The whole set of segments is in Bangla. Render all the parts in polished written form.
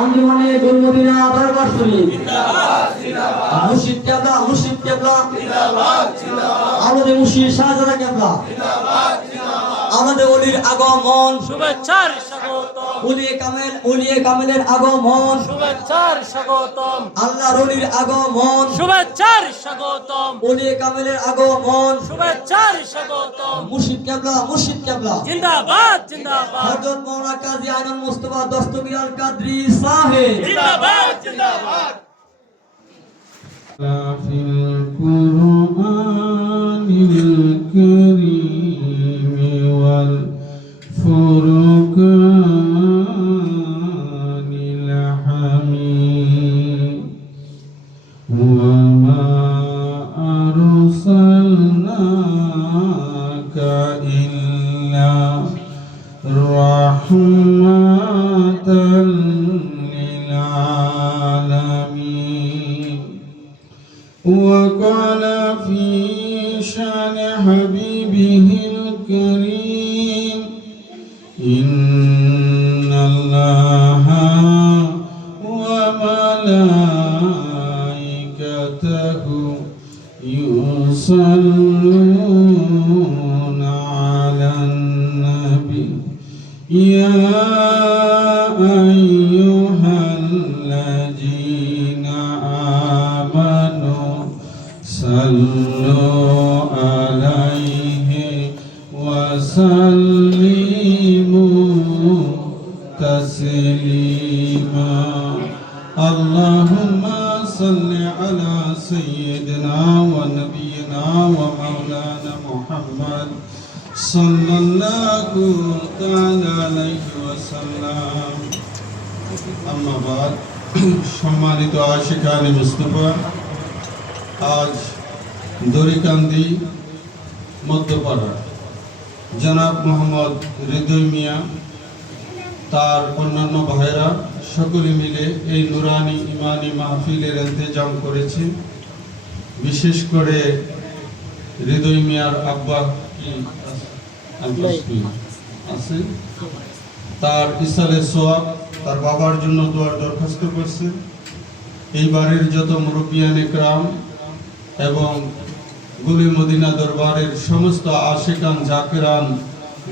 আঞ্জুমানে গুলমদিনা দরবার শরীফ মুর্শিদ কেবলা আমাদের মুর্শিদ শাহজাদা কেবলা আমাদের ওলির আগমন শুভেচ্ছার স্বাগতম, ওলিয়ে কামেলের আগমন শুভেচ্ছার স্বাগতম, আল্লাহর ওলির আগমন শুভেচ্ছার স্বাগতম, ওলিয়ে কামেলের আগমন শুভেচ্ছার স্বাগতম। মুর্শিদ কেবলা জিন্দাবাদ জিন্দাবাদ হযরত মাওলানা কাজী আইনুল মুস্তাফা দস্তগীর আল কাদরি সাহেব জিন্দাবাদ জিন্দাবাদ। في القرآن الكريم والفرقان الحميد وما أرسلناك إلا رحمة للعالمين. وقال في شان حبيبه الكريم إن الله وملائكته يصلون على النبي يا أيها الذين آمنوا صلوا عليه وسلموا تسليما. اللهم صل على سيدنا ونبينا ومولانا محمد صلى الله تعالى عليه وسلم. أما بعد সম্মানিত আশিকানে মুস্তাফা, আজ দড়িকান্দি মধ্যপাড়া জনাব মোহাম্মদ হৃদয় মিয়া তার অন্যান্য ভাইরা সকলে মিলে এই নুরানি ইমানি মাহফিলের ইন্তজাম করেছে। বিশেষ করে হৃদয় মিয়ার আব্বা আছে, তার ইসালে সোয়াব, তার বাবার জন্য দোয়ার দরখাস্ত করছে। এই বাড়ির যত মুরব্বিয়ান ইকরাম এবং গুলি মদিনা দরবারের সমস্ত আশিকান জাকিরান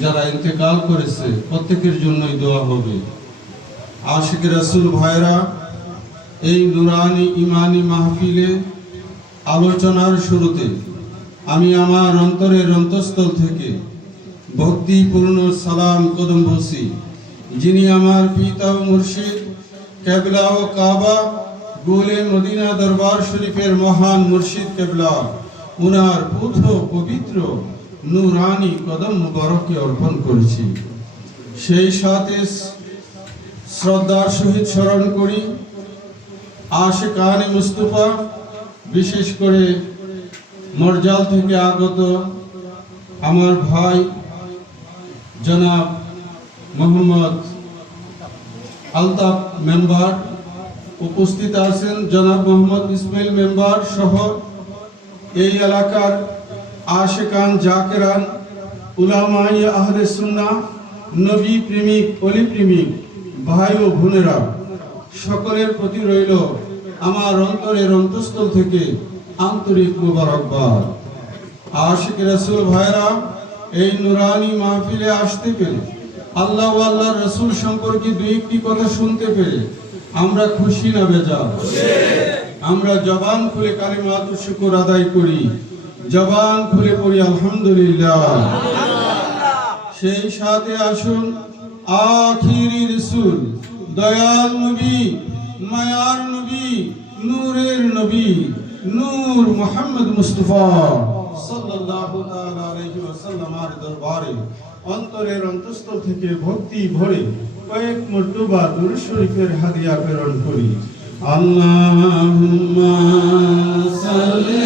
যারা ইন্তেকাল করেছে প্রত্যেকের জন্যই দোয়া হবে। আশিক রাসূল ভাইরা, এই নুরানি ইমানি মাহফিলে আলোচনার শুরুতে আমি আমার অন্তরের অন্তঃস্থল থেকে ভক্তিপূর্ণ সালাম কদম বসি যিনি আমার পিতা ও মুর্শিদ কেবলা ও কাবা গুলে মদিনা দরবার শরীফের মহান মুর্শিদ কেবলা, উনার পুত্র পবিত্র নুরানি কদম মুবারককে অর্পণ করেছি। সেই সাথে শ্রদ্ধার সহিত স্মরণ করি আশিকানে মুস্তাফা, বিশেষ করে মরজাল থেকে আগত আমার ভাই জনাব মোহাম্মদ আলতাফ মেম্বার, উপস্থিত আছেন জনাব মোহাম্মদ ইসমাইল মেম্বার সহ এই এলাকার আশিকান জাকিরান উলামায়ে আহলে সুন্নাহ, নবী প্রেমিক অলি প্রেমিক ভাই ও বোনেরা, সকলের প্রতি রইল আমার অন্তরের অন্তঃস্থল থেকে আন্তরিক মোবারকবাদ। আশিক রাসূল ভাইরা, এই নুরানি মাহফিলে আসতে পেরে, আল্লাহ ও আল্লাহর রাসূল সম্পর্কে দুই একটি কথা শুনতে পেরে আমরা খুশি না বেজার? আমরা জবান খুলে কালিমাতুল শুকর আদায় করি, জবান খুলে পড়ি আলহামদুলিল্লাহ। সেই সাথে আসুন আখিরি রাসূল, দয়াল নবী, মায়ার নবী, নূরের নবী, নূর মুহাম্মদ মুস্তাফা সাল্লাল্লাহু তাআলা আলাইহি ওয়াসাল্লামের দরবারে অন্তরের অন্তঃস্থল থেকে ভক্তি ভরে কয়েক মর্তবা দুরূদ শরীফের হাদিয়া প্রেরণ করি। আল্লাহুম্মা সাল্লি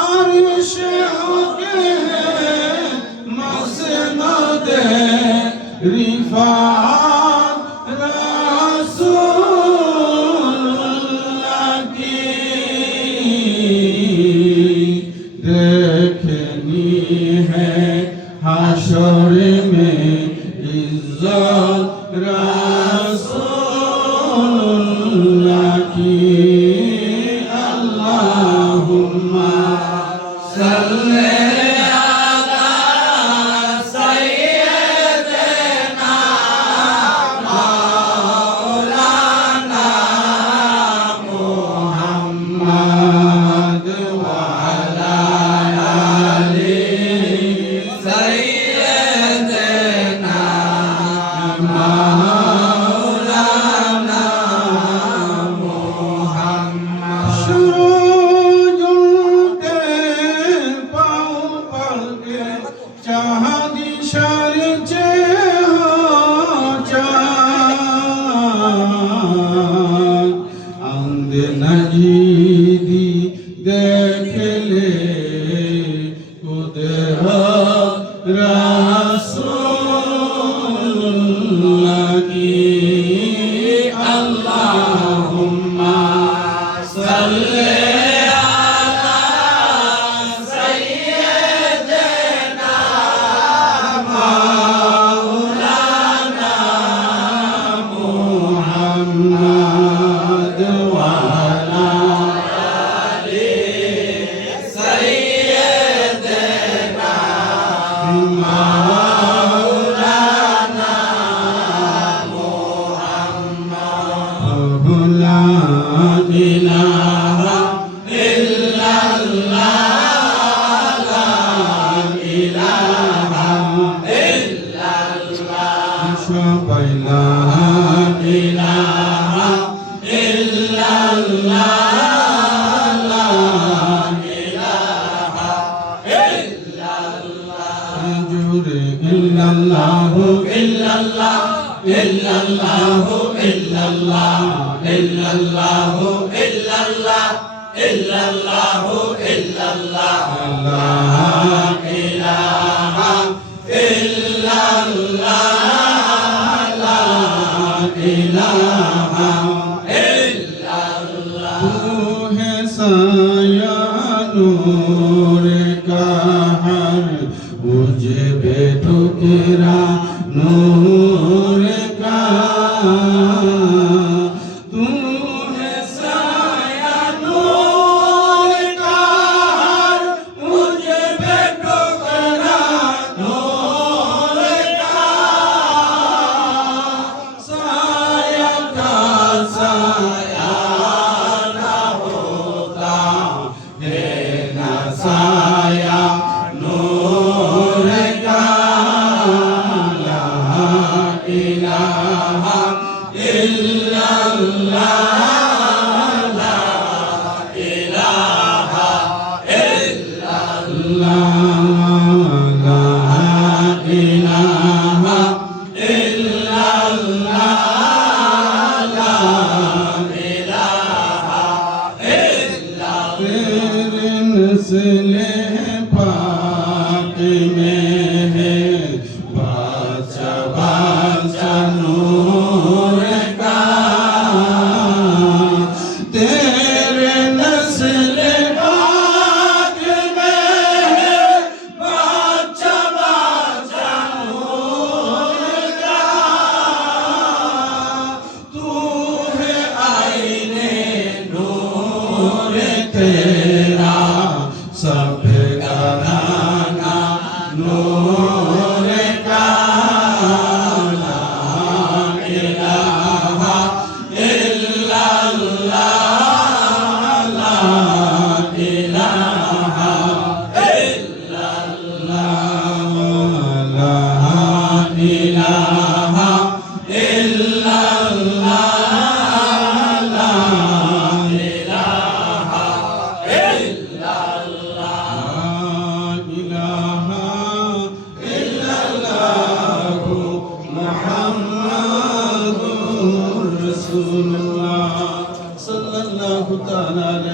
अर्श होके मसनद रिफात रसूलुल्लाह की देखनी है हाशर में इज्जत रसूलुल्लाह की अल्लाहुम्मा सल्ले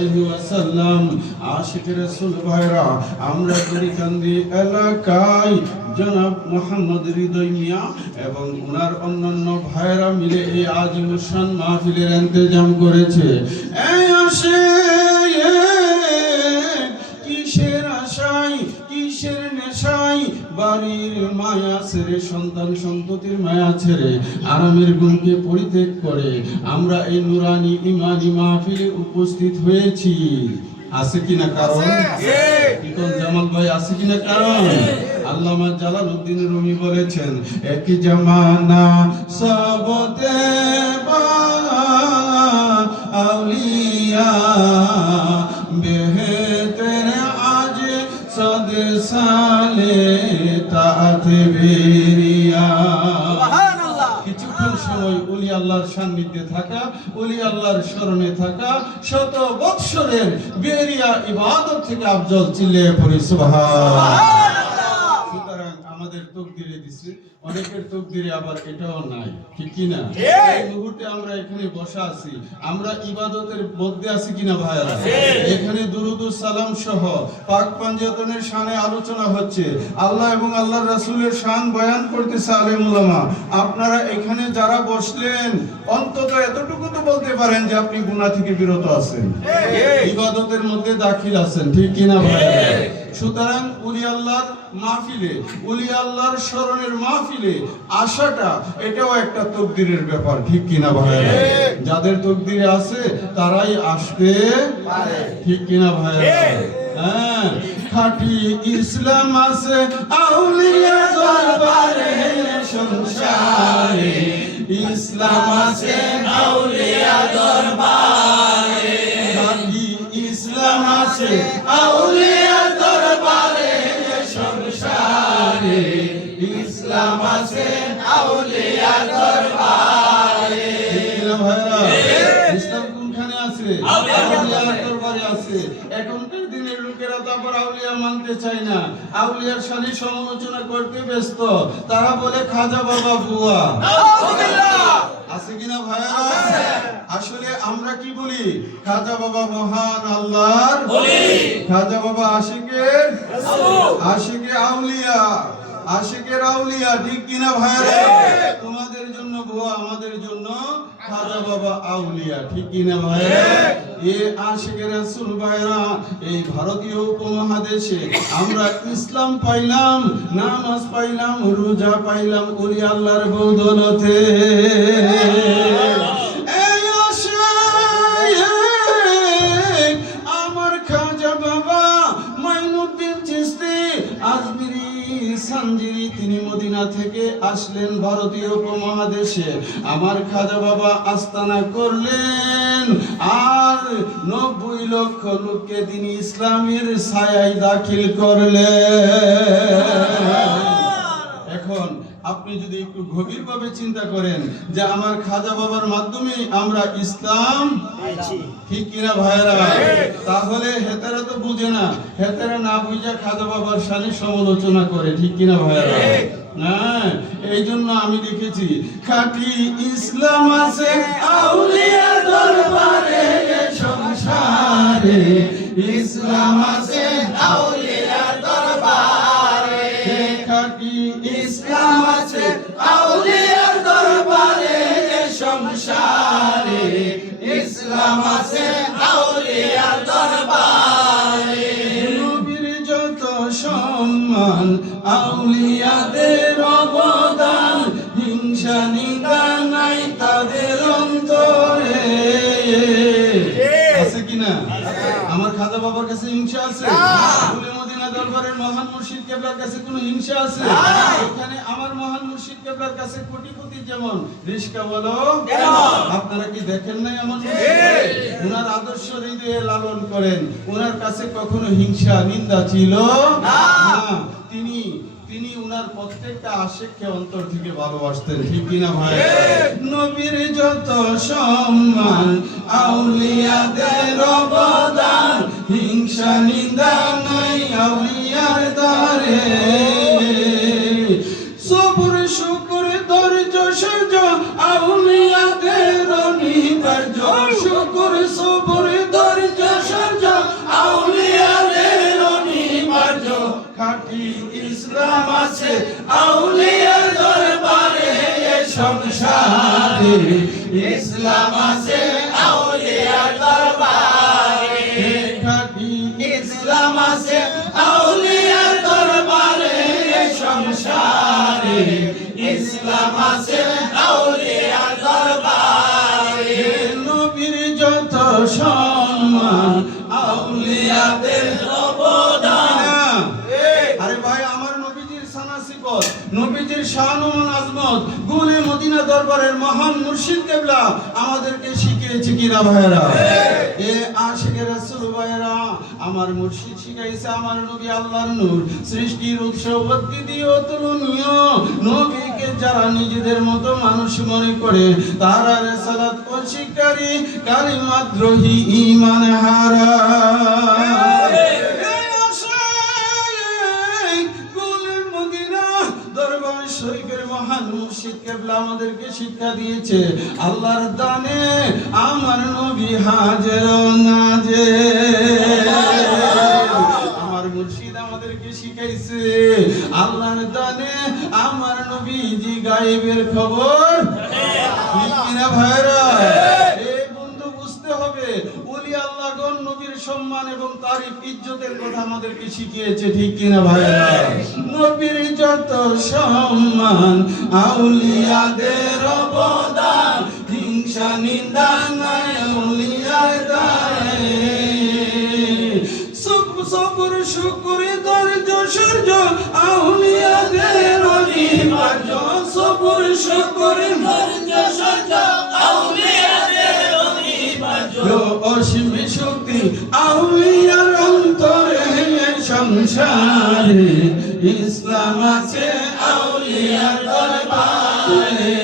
আলাইহি ওয়াসাল্লাম। আশিক রাসূল ভাইরা, আমরা গরিকান্দি এলাকায় জনাব মোহাম্মদ হৃদয় মিয়া এবং ওনার অন্যান্য ভাইরা মিলে এই আজিমুশান মাহফিলের ইন্তজাম করেছে। এই আসে কিসের আশায়, কিসের নেশায় বাড়ির মায়া ছেড়ে, সন্তান সন্ততির মায়া ছেড়ে আরামের গুণকে পরিত্যাগ করে আমরা এই নুরানি ইমানি মাহফিলে উপস্থিত হয়েছি। আছে কিনা কারণ? ইকন জামাল ভাই, আছে কিনা কারণ? আল্লামা জালালউদ্দিন রুমি বলেছেন, এক জামানা সবতে বা আউলিয়া বেহতর আজ সদ সালে তাতে বেরিয়া। কিছুক্ষণ সময় ওলি আল্লাহর সান্নিধ্যে থাকা, ওলি আল্লাহর স্মরণে থাকা শত বৎসরের বেরিয়া ইবাদত থেকে আফজল। চিল্লিয়ে পড়ি সুবহানাল্লাহ। সুতরাং আমাদের তকদিরে দিছে, অনেকের তকদিরে আবার এটাও নাই, ঠিক কি না? এই মুহূর্তে আমরা এখানে বসা আছি, আমরা ইবাদতের মধ্যে আছি কিনা ভাইরা? এখানে দুরুদ ও সালাম সহ পাক পাঞ্জাতনের শানে আলোচনা হচ্ছে, আল্লাহ এবং আল্লাহর রাসূলের শান বয়ান করতেছে আলেম উলামা। আপনারা এখানে যারা বসলেন, অন্তত এতটুকু তো বলতে পারেন যে আপনি গুনাহ থেকে বিরত আছেন, ইবাদতের মধ্যে দাখিল আছেন, ঠিক কিনা ভাইরা? সুতরাং ওলি আল্লাহর মাহফিলে, ওলি আল্লাহর স্মরণের মাহফিলে আসাটা এটাও একটা তকদিরের ব্যাপার, ঠিক কিনা ভাইরা? যাদের তকদিরে আছে তারাই আসতে পারে, ঠিক কিনা ভাইরা? হ্যাঁ, খাঁটি ইসলাম আছে আউলিয়া দরবারে সংসারে, ইসলাম আছে আউলিয়া দরবারে, খাঁটি ইসলাম আছে আউলিয়া দরবারে সংসারে, ইসলাম আছে আউলিয়া দরবারে। ভাইরা, ইসলাম কোনখানে আছে? আউলিয়ার দরবারে আছে। এখনকার দিনের লোকেরা তো আবার আউলিয়া মানতে চায় না, আউলিয়ার শানে সমালোচনা করতে ব্যস্ত। তারা বলে খাজা বাবা বুয়া। আছে কিনা ভাইরা? আসলে আমরা কি বলি? খাজা বাবা মহান আল্লাহর ওলি, খাজা বাবা আশিকের রাসূল, আশিকে আউলিয়া, আশিকের আউলিয়া, ঠিক কিনা ভাইরা? তোমাদের জন্য বুয়া, আমাদের জন্য খাজা বাবা আউলিয়া, ঠিক কিনা ভাইরা? এই আশিকের রাসূল ভাইরা, এই ভারতীয় উপমহাদেশে আমরা ইসলাম পাইলাম, নামাজ পাইলাম, রোজা পাইলাম ওলি আল্লাহর বদৌলতে। আমার খাজা বাবা মাইনুদ্দিন চিশতি আজমিরি সানজিরি, তিনি মদিনা থেকে আসলেন ভারতীয় উপমহাদেশে। আমার খাজা বাবা আস্তানা করলেন, আর 90 লক্ষ লোককে তিনি ইসলামের ছায়ায় দাখিল করলেন। এখন আপনি যদি একটু গভীরভাবে চিন্তা করেন যে আমার খাজা বাবার মাধ্যমে আমরা ইসলাম, ঠিক কিনা ভাইরা? তাহলে হেতারা তো বুঝে না, হেতারা না বুঝে খাজা বাবার শানে সমালোচনা করে, ঠিক কিনা ভাইরা? না, এই জন্য আমি লিখেছি, খাঁটি ইসলাম আছে আউলিয়া দরবারে সংসারে, ইসলাম আছে আউলিয়া দরবারে, খাঁটি ইসলাম আছে আউলিয়া দরবারে সংসারে, ইসলাম আছে আউলিয়া দরবারে। নবীর যত সম্মান, আউলিয়াদের অবদান, হিংসা নিন্দা নাই তাদের অন্তরে। আছে কিনা? আমার খাজা বাবার কাছে হিংসা আছে? ফুলে মদিনা দরবারের মহান মুর্শিদ কেবলার কাছে কোনো হিংসা আছে? এখানে আমার মহান মুর্শিদ কেবলার কাছে কোটি কোটি যেমন রিস্কা বলো, আপনারা কি দেখেন নাই? আমার ওনার আদর্শ হৃদয়ে লালন করেন, ওনার কাছে কখনো হিংসা নিন্দা ছিল না। তিনি উনার প্রত্যেকটা আশিককে অন্তর থেকে ভালোবাসতেন, ঠিক কিনা ভাই? নবীর যত সম্মান, আউলিয়াদের অবদান, হিংসা নিন্দা নাই আউলিয়ার দ্বারে। সবর শুকর ধৈর্য সহ্য আউলিয়াদের অনিবার্য, শুকর সবর ধৈর্য আছে আউলিয়ার দরবারে এ সংসারে ইসলাম আছে আউলিয়ার দরবারে খাঁটি ইসলাম আছে আউলিয়ার দরবারে এ সংসারে ইসলাম আছে আউলিয়ার দরবারে নবীর যত সম্মান আউলিয়াদের অবদান আরে ভাই আমার নবীজির সানাসিবত নবীজির শানুন আজমত গুলে মদিনা দরবারের মহান মুর্শিদ কেবলা আমাদেরকে শিখিয়েছে কিনা ভাইরা এ আশিকে রাসূল ভাইরা আমার মুর্শিদ শিখাইছে আমার নবী আল্লাহর নূর সৃষ্টির উৎস অদ্বিতীয় অতুলনীয় নবীকে যারা নিজেদের মতো মানুষ মনে করে তারা রিসালাত অস্বীকারী কালিমাদ্রোহী ঈমান হারা শরীফের মহান মুর্শিদ কেবলা আমাদেরকে শিক্ষা দিয়েছে আল্লাহর দানে আমার নবী হাজির নাজির আমার মুর্শিদ আমাদেরকে শিখাইছে আল্লাহর দানে আমার নবীজি গায়েবের খবর ঠিক কিনা ভাইরা এই বন্ধু বুঝতে হবে ওলি আল্লাহগণ নবীর সম্মান এবং তারিফ ইজ্জতের কথা আমাদেরকে শিখিয়েছে ঠিক কিনা ভাইরা নবীর যত সম্মান আউলিয়াদের অবদান হিংসা নিন্দা নাই আউলিয়ার দায়ে সবর শুকর ধৈর্য সূর্য আউলিয়াদের অনিবার্য সবর শুকর ধৈর্য সূর্য আউলিয়াদের অনিবার্য অসীম শক্তি আউলিয়ার অন্তরে সংসারে ইসলাম আছে আউলিয়ার দরবারে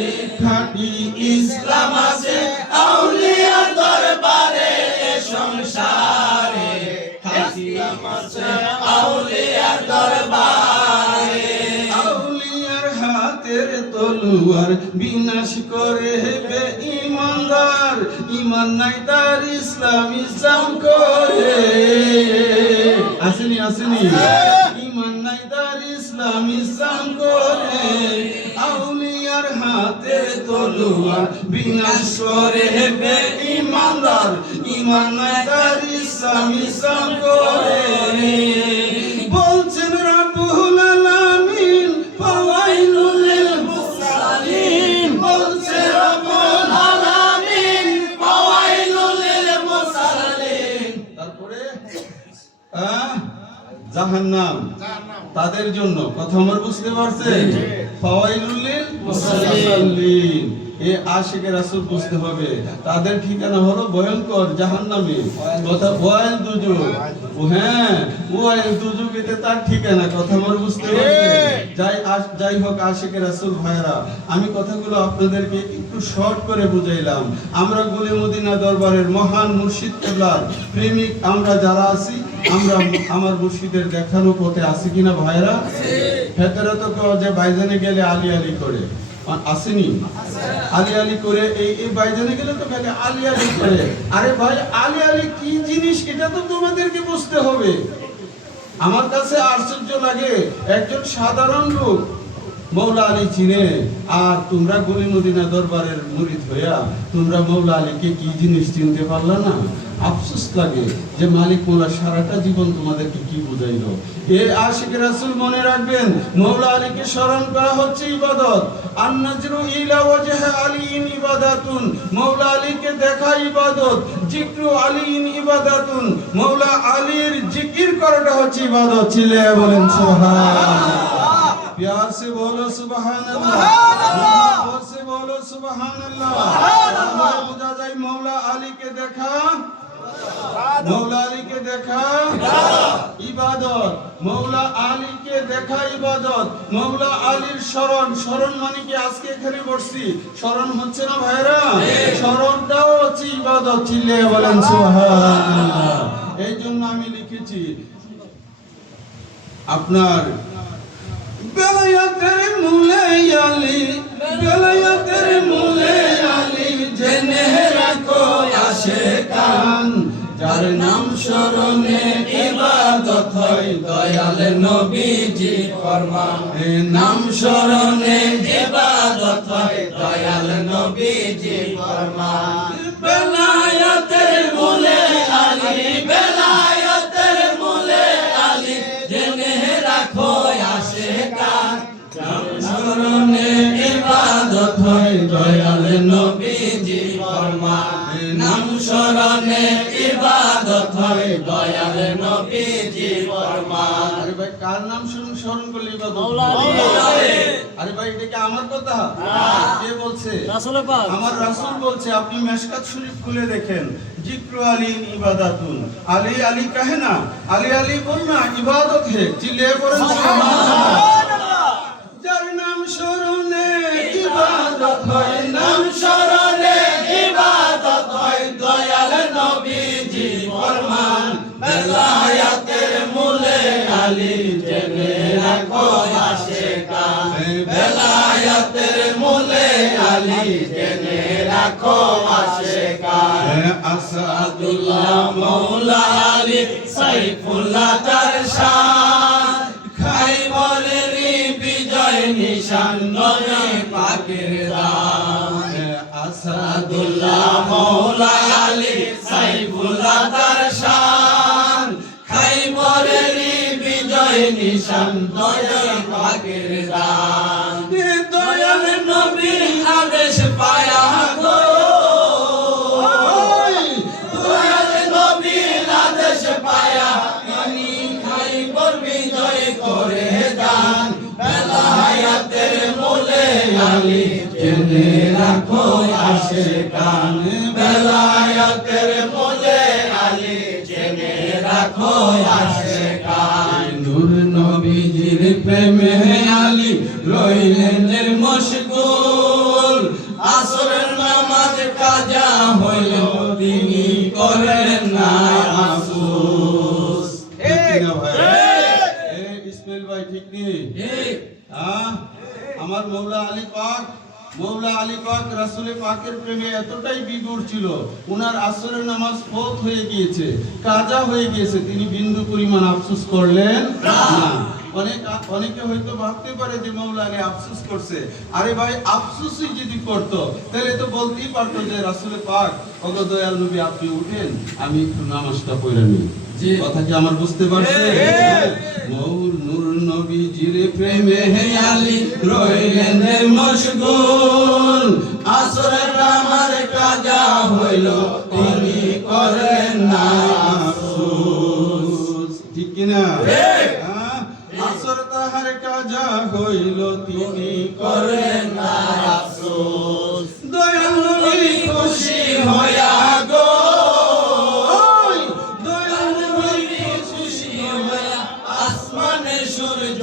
খাঁটি ইসলাম আছে আউলিয়ার দরবারে সংসারে ইসলাম আছে আউলিয়ার দরবারে আউলিয়ার হাতের তলোয়ার বিনাশ করে বেঈমানদার ঈমান নাই তার ইসলাম ইসলাম করে আসেনি ঈমান নাই তার ইসলাম ইসলাম করে আউলিয়ার হাতের তলোয়ার বিনাশ করে বেঈমানদার ঈমান নাই তার ইসলাম ইসলাম করে বলছেন রাব্বুল আলামিন ফাওয়াইলুল লিল মুসাল্লিন বলছেন রাব্বুল আলামিন ফাওয়াইলুল লিল মুসাল্লিন তারপরে জাহান্নাম তাদের জন্য কথা আমার বুঝতে পারছেন ফাওয়াইলুল লিল মুসাল্লিন এই আশিকে রাসূল বুঝতে হবে তাদের ঠিকানা হলো ভয়ঙ্কর জাহান্নামে কথা ওয়াইল দুজুগ হ্যাঁ ওয়াইল দুজুগেতে তার ঠিকানা কথা আমার বুঝতে পারছেন যাই হোক আশিকে রাসূল ভাইরা আমি কথাগুলো আপনাদেরকে একটু শর্ট করে বুঝাইলাম আমরা গুলে মদিনা দরবারের মহান মুর্শিদ কেবলার প্রেমিক আমরা যারা আছি আমরা আমার মুর্শিদের দেখানো পথে আছি কিনা ভাইরা ভেতরে তো যে বাইজানে গেলে আলী আলী করে আসেনি আলী আলী করে এই বাইজানে গেলে তো খালি আলী আলী করে আরে ভাই আলী আলী কি জিনিস এটা তো তোমাদেরকে বুঝতে হবে আমার কাছে আশ্চর্য লাগে একজন সাধারণ লোক মৌলা আলী চিনে আর তোমরা গলি মদিনা দরবারের মুরিদ হইয়া তোমরা মৌলা আলীকে কি জিনিস চিনতে পারলা না আফসোস লাগে যে মালিক মৌলা সারাটা জীবন তোমাদেরকে কি বুঝাইলো এই আশিক রাসূল মনে রাখবেন মৌলা আলীকে স্মরণ করা হচ্ছে ইবাদত আন-নাজরু ইলা ওয়াজহি আলীন ইবাদাতুন মৌলা আলীকে দেখা ইবাদত জিকরু আলীন ইবাদাতুন মৌলা আলীর জিকির করাটা হচ্ছে ইবাদত ছিলে বলেন সুবহানাল্লাহ प्यार से बोलो सुभान अल्लाह जोर से बोलो सुभान अल्लाह बुझा जाए मौला अली के देखा मौला अली के देखा इबादत मौला अली के देखा इबादत मौला अलीर शरण माने কি আজকে এখানে বসছি শরণ হচ্ছে না ভাইরা শরণটাও হচ্ছে ইবাদত ছিলে বলেন সুবহানাল্লাহ এইজন্য আমি লিখেছি আপনার বেলায়েতের মূলে আলী জেনে রাখো আশিকান যার নাম স্মরণে ইবাদত হয় দয়াল নবীজি ফরমান নাম স্মরণে ইবাদত হয় দয়াল নবীজি ফরমান বেলায়েতের মূলে আলী বেলায়েতের মূলে আলী জেনে রাখো আশিকান নাম স্মরণে ইবাদত হয় দয়াল নবীজি ফরমান নাম স্মরণে ইবাদত হয় দয়াল নবীজি ফরমান আরে ভাই কার নাম স্মরণ করলে ইবাদত? মাওলা আলী। আরে ভাই এটা কি আমার কথা? কে বলছে? রাসূল পাক। আমার রাসূল বলছে। আপনি মিশকাত শরীফ খুলে দেখেন, জিক্রু আলী ইবাদাতুন। আলী আলী কাহে না, আলী আলী বলনা ইবাদত হে। চিল্লিয়ে পড়েন সুবহানাল্লাহ। যার নাম স্মরণে ইবাদত হয়, নাম স্মরণে ইবাদত হয় দয়াল নবীজি ফরমান বেলায়েতের মূলে আলী জেনে রাখো আশিকান বেলায়েতের মূলে আলী জেনে রাখো আশিকান আসাদুল্লাহ মওলা আলী সাইফুল্লাহ তার শান খাইবরের বিজয় নিশান নবী পাকের দান আসাদুল্লাহ মওলা আলী সাইফুল্লাহ তার শান খাইবরের বিজয় নিশান নবী পাকের দান দয়াল নবীর আদেশ পায়া গো দয়াল নবীর আদেশ পায়া আমি খাইবর বিজয় করে দান বেলায়েতের মূলে আলী জেনে রাখো আশিকান বেলায়েতের মূলে আলী জেনে রাখো আশিকান নূর নবীজির প্রেমে আলী রইলেন মশগুল আসরের নামাজ কাজা হইল তিনি করেন না আফসোস ঠিক না ভাই? ইসমাইল ভাই ঠিক নেই? আমার মৌলা আলী পাক রাসূল পাকের প্রেমে এতটাই বিভোর ছিল, উনার আসরের নামাজ ফৌত হয়ে গিয়েছে, কাজা হয়ে গিয়েছে, তিনি বিন্দু পরিমাণ আফসোস করলেন না। অনেকে হয়তো ভাবতে পারে যে মৌলা আলী আফসোস করছে। আরে ভাই আফসোসই যদি করতো তাহলে তো বলতেই পারতো যে রাসূল পাক ওগো দয়াল নবী আপনি উঠেন, আমি একটু নামাজটা পড়ে নিই। কথা কি আমার বুঝতে পারছে? মৌল নূর নবীজির প্রেমে হে আলী রইলেন মশগুল আসরের নামাজ কাজা হইল তিনি করেন না আফসোস। ঠিক কি না? আসর তাহার কাজা হইল তিনি করেন না আফসোস দয়াল নবী খুশি হইয়া গো দয়াল নবী খুশি হইয়া আসমানে সূর্য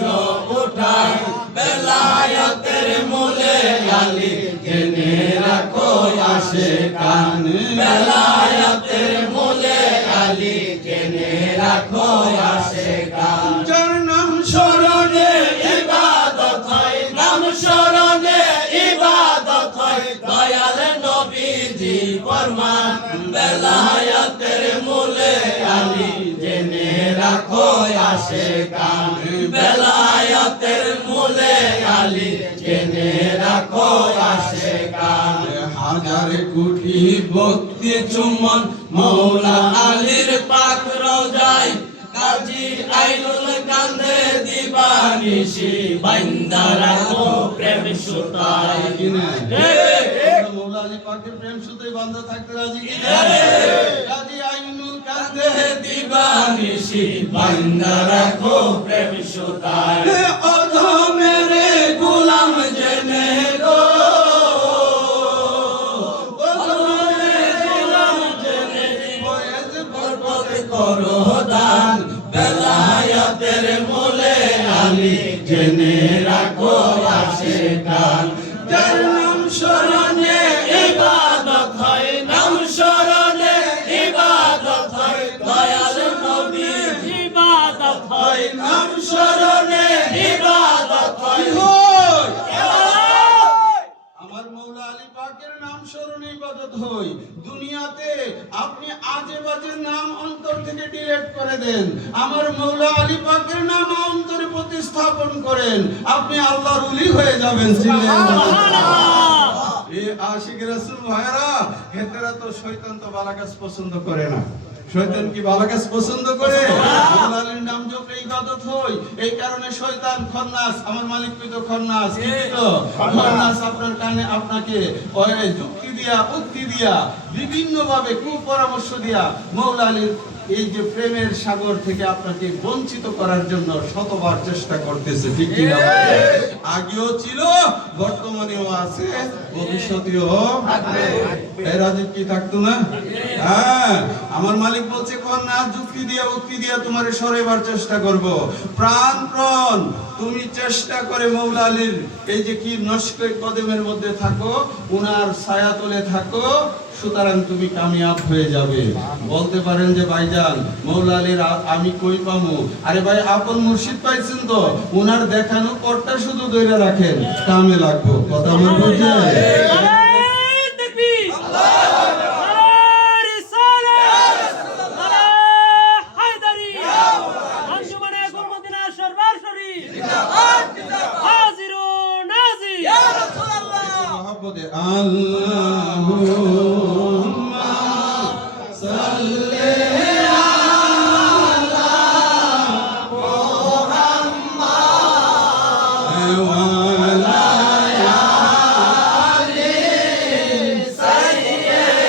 ওঠায় বেলায়েতের মূলে আলী জেনে রাখো আশিকান বেলায়েতের মূলে আলী জেনে রাখো আশিকান যার নাম স্মরণে ইবাদত হয় নাম স্মরণে ইবাদত হয় দয়াল নবীজি ফরমান বেলায়েতের মূলে আলী জেনে রাখো আশিকান বেলায়েতের মূলে আলী জেনে রাখো আশিকান হাজার কোটি ভক্তি চুম্বন মৌলা আলীর পাক রওজায় কাজী আইনুল কান্দে দিবানিশি বান্দা রাখো প্রেম সুতায় মৌলা আলী পাকের প্রেম সুতায় বান্ধা থাকতে রাজি কিনা? কাজী আইনুল কান্দে দিবানিশি বান্দা রাখো প্রেম সুতায় অধমের গোলাম জেনে গো করো দান বেলায়েতের মূলে আলী জেনে রাখো আশিকান যার নাম স্মরণে ইবাদত হয় নাম স্মরণে ইবাদত হয় দয়াল নবী ইবাদত হয় নাম স্মরণে ইবাদত হয় আমার মৌলা আলী পাকের নাম স্মরণে ইবাদত হই। দুনিয়াতে আপনি আজে বাজে নাম অন্তর থেকে ডিলিট করে দেন, আমার মৌলা আলী পাকের নাম অন্তরে প্রতিস্থাপন করেন, আপনি আল্লাহর ওলি হয়ে যাবেন। এই আশিক রাসূল ভাইরা, হেতেরা তো শয়তান তো ভালো কাজ পছন্দ করে না। শয়তান কি ভালো কাজ পছন্দ করে? আল্লাহর নাম জপলে ইবাদত হয়, এই কারণে শয়তান খন্নাস, আমার মালিক তো খন্নাস, কি তো খন্নাস আপনার কানে আপনাকে ওই যুক্তি দিয়া উক্তি দিয়া বিভিন্ন ভাবে কুপরামর্শ দিয়া মৌলা আলীর এই যে প্রেমের সাগর থেকে আপনাকে বঞ্চিত করার জন্য শতবার চেষ্টা করতেছে, ঠিক কি না? আগেও ছিল, বর্তমানেও আছে, ভবিষ্যতেও থাকবে। এর আগে কি থাকতো না? হ্যাঁ, আমার মালিক বলছে কোন না যুক্তি দিয়া উক্তি দিয়া তোমারে সরাইবার চেষ্টা করব। প্রাণ তুমি চেষ্টা করে মৌলা আলীর এই যে কি নস্ক কদমের মধ্যে থাকো, উনার ছায়া তলে থাকো, সুতরাং তুমি কামিয়াব হয়ে যাবে। বলতে পারেন যে ভাইজান মৌলা আলীর আমি কই পামু? আরে ভাই, আপন মুর্শিদ পাইছেন তো, উনার দেখানো পথটা শুধু ধরে রাখেন, কামে লাগবো। কথা আমার বুঝে? আল্লাহুম্মা সাল্লি আলা মুহাম্মাদ ওয়া আলা আলি সাইয়্যিদিনা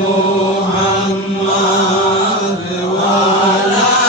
মুহাম্মাদ ওয়া আলা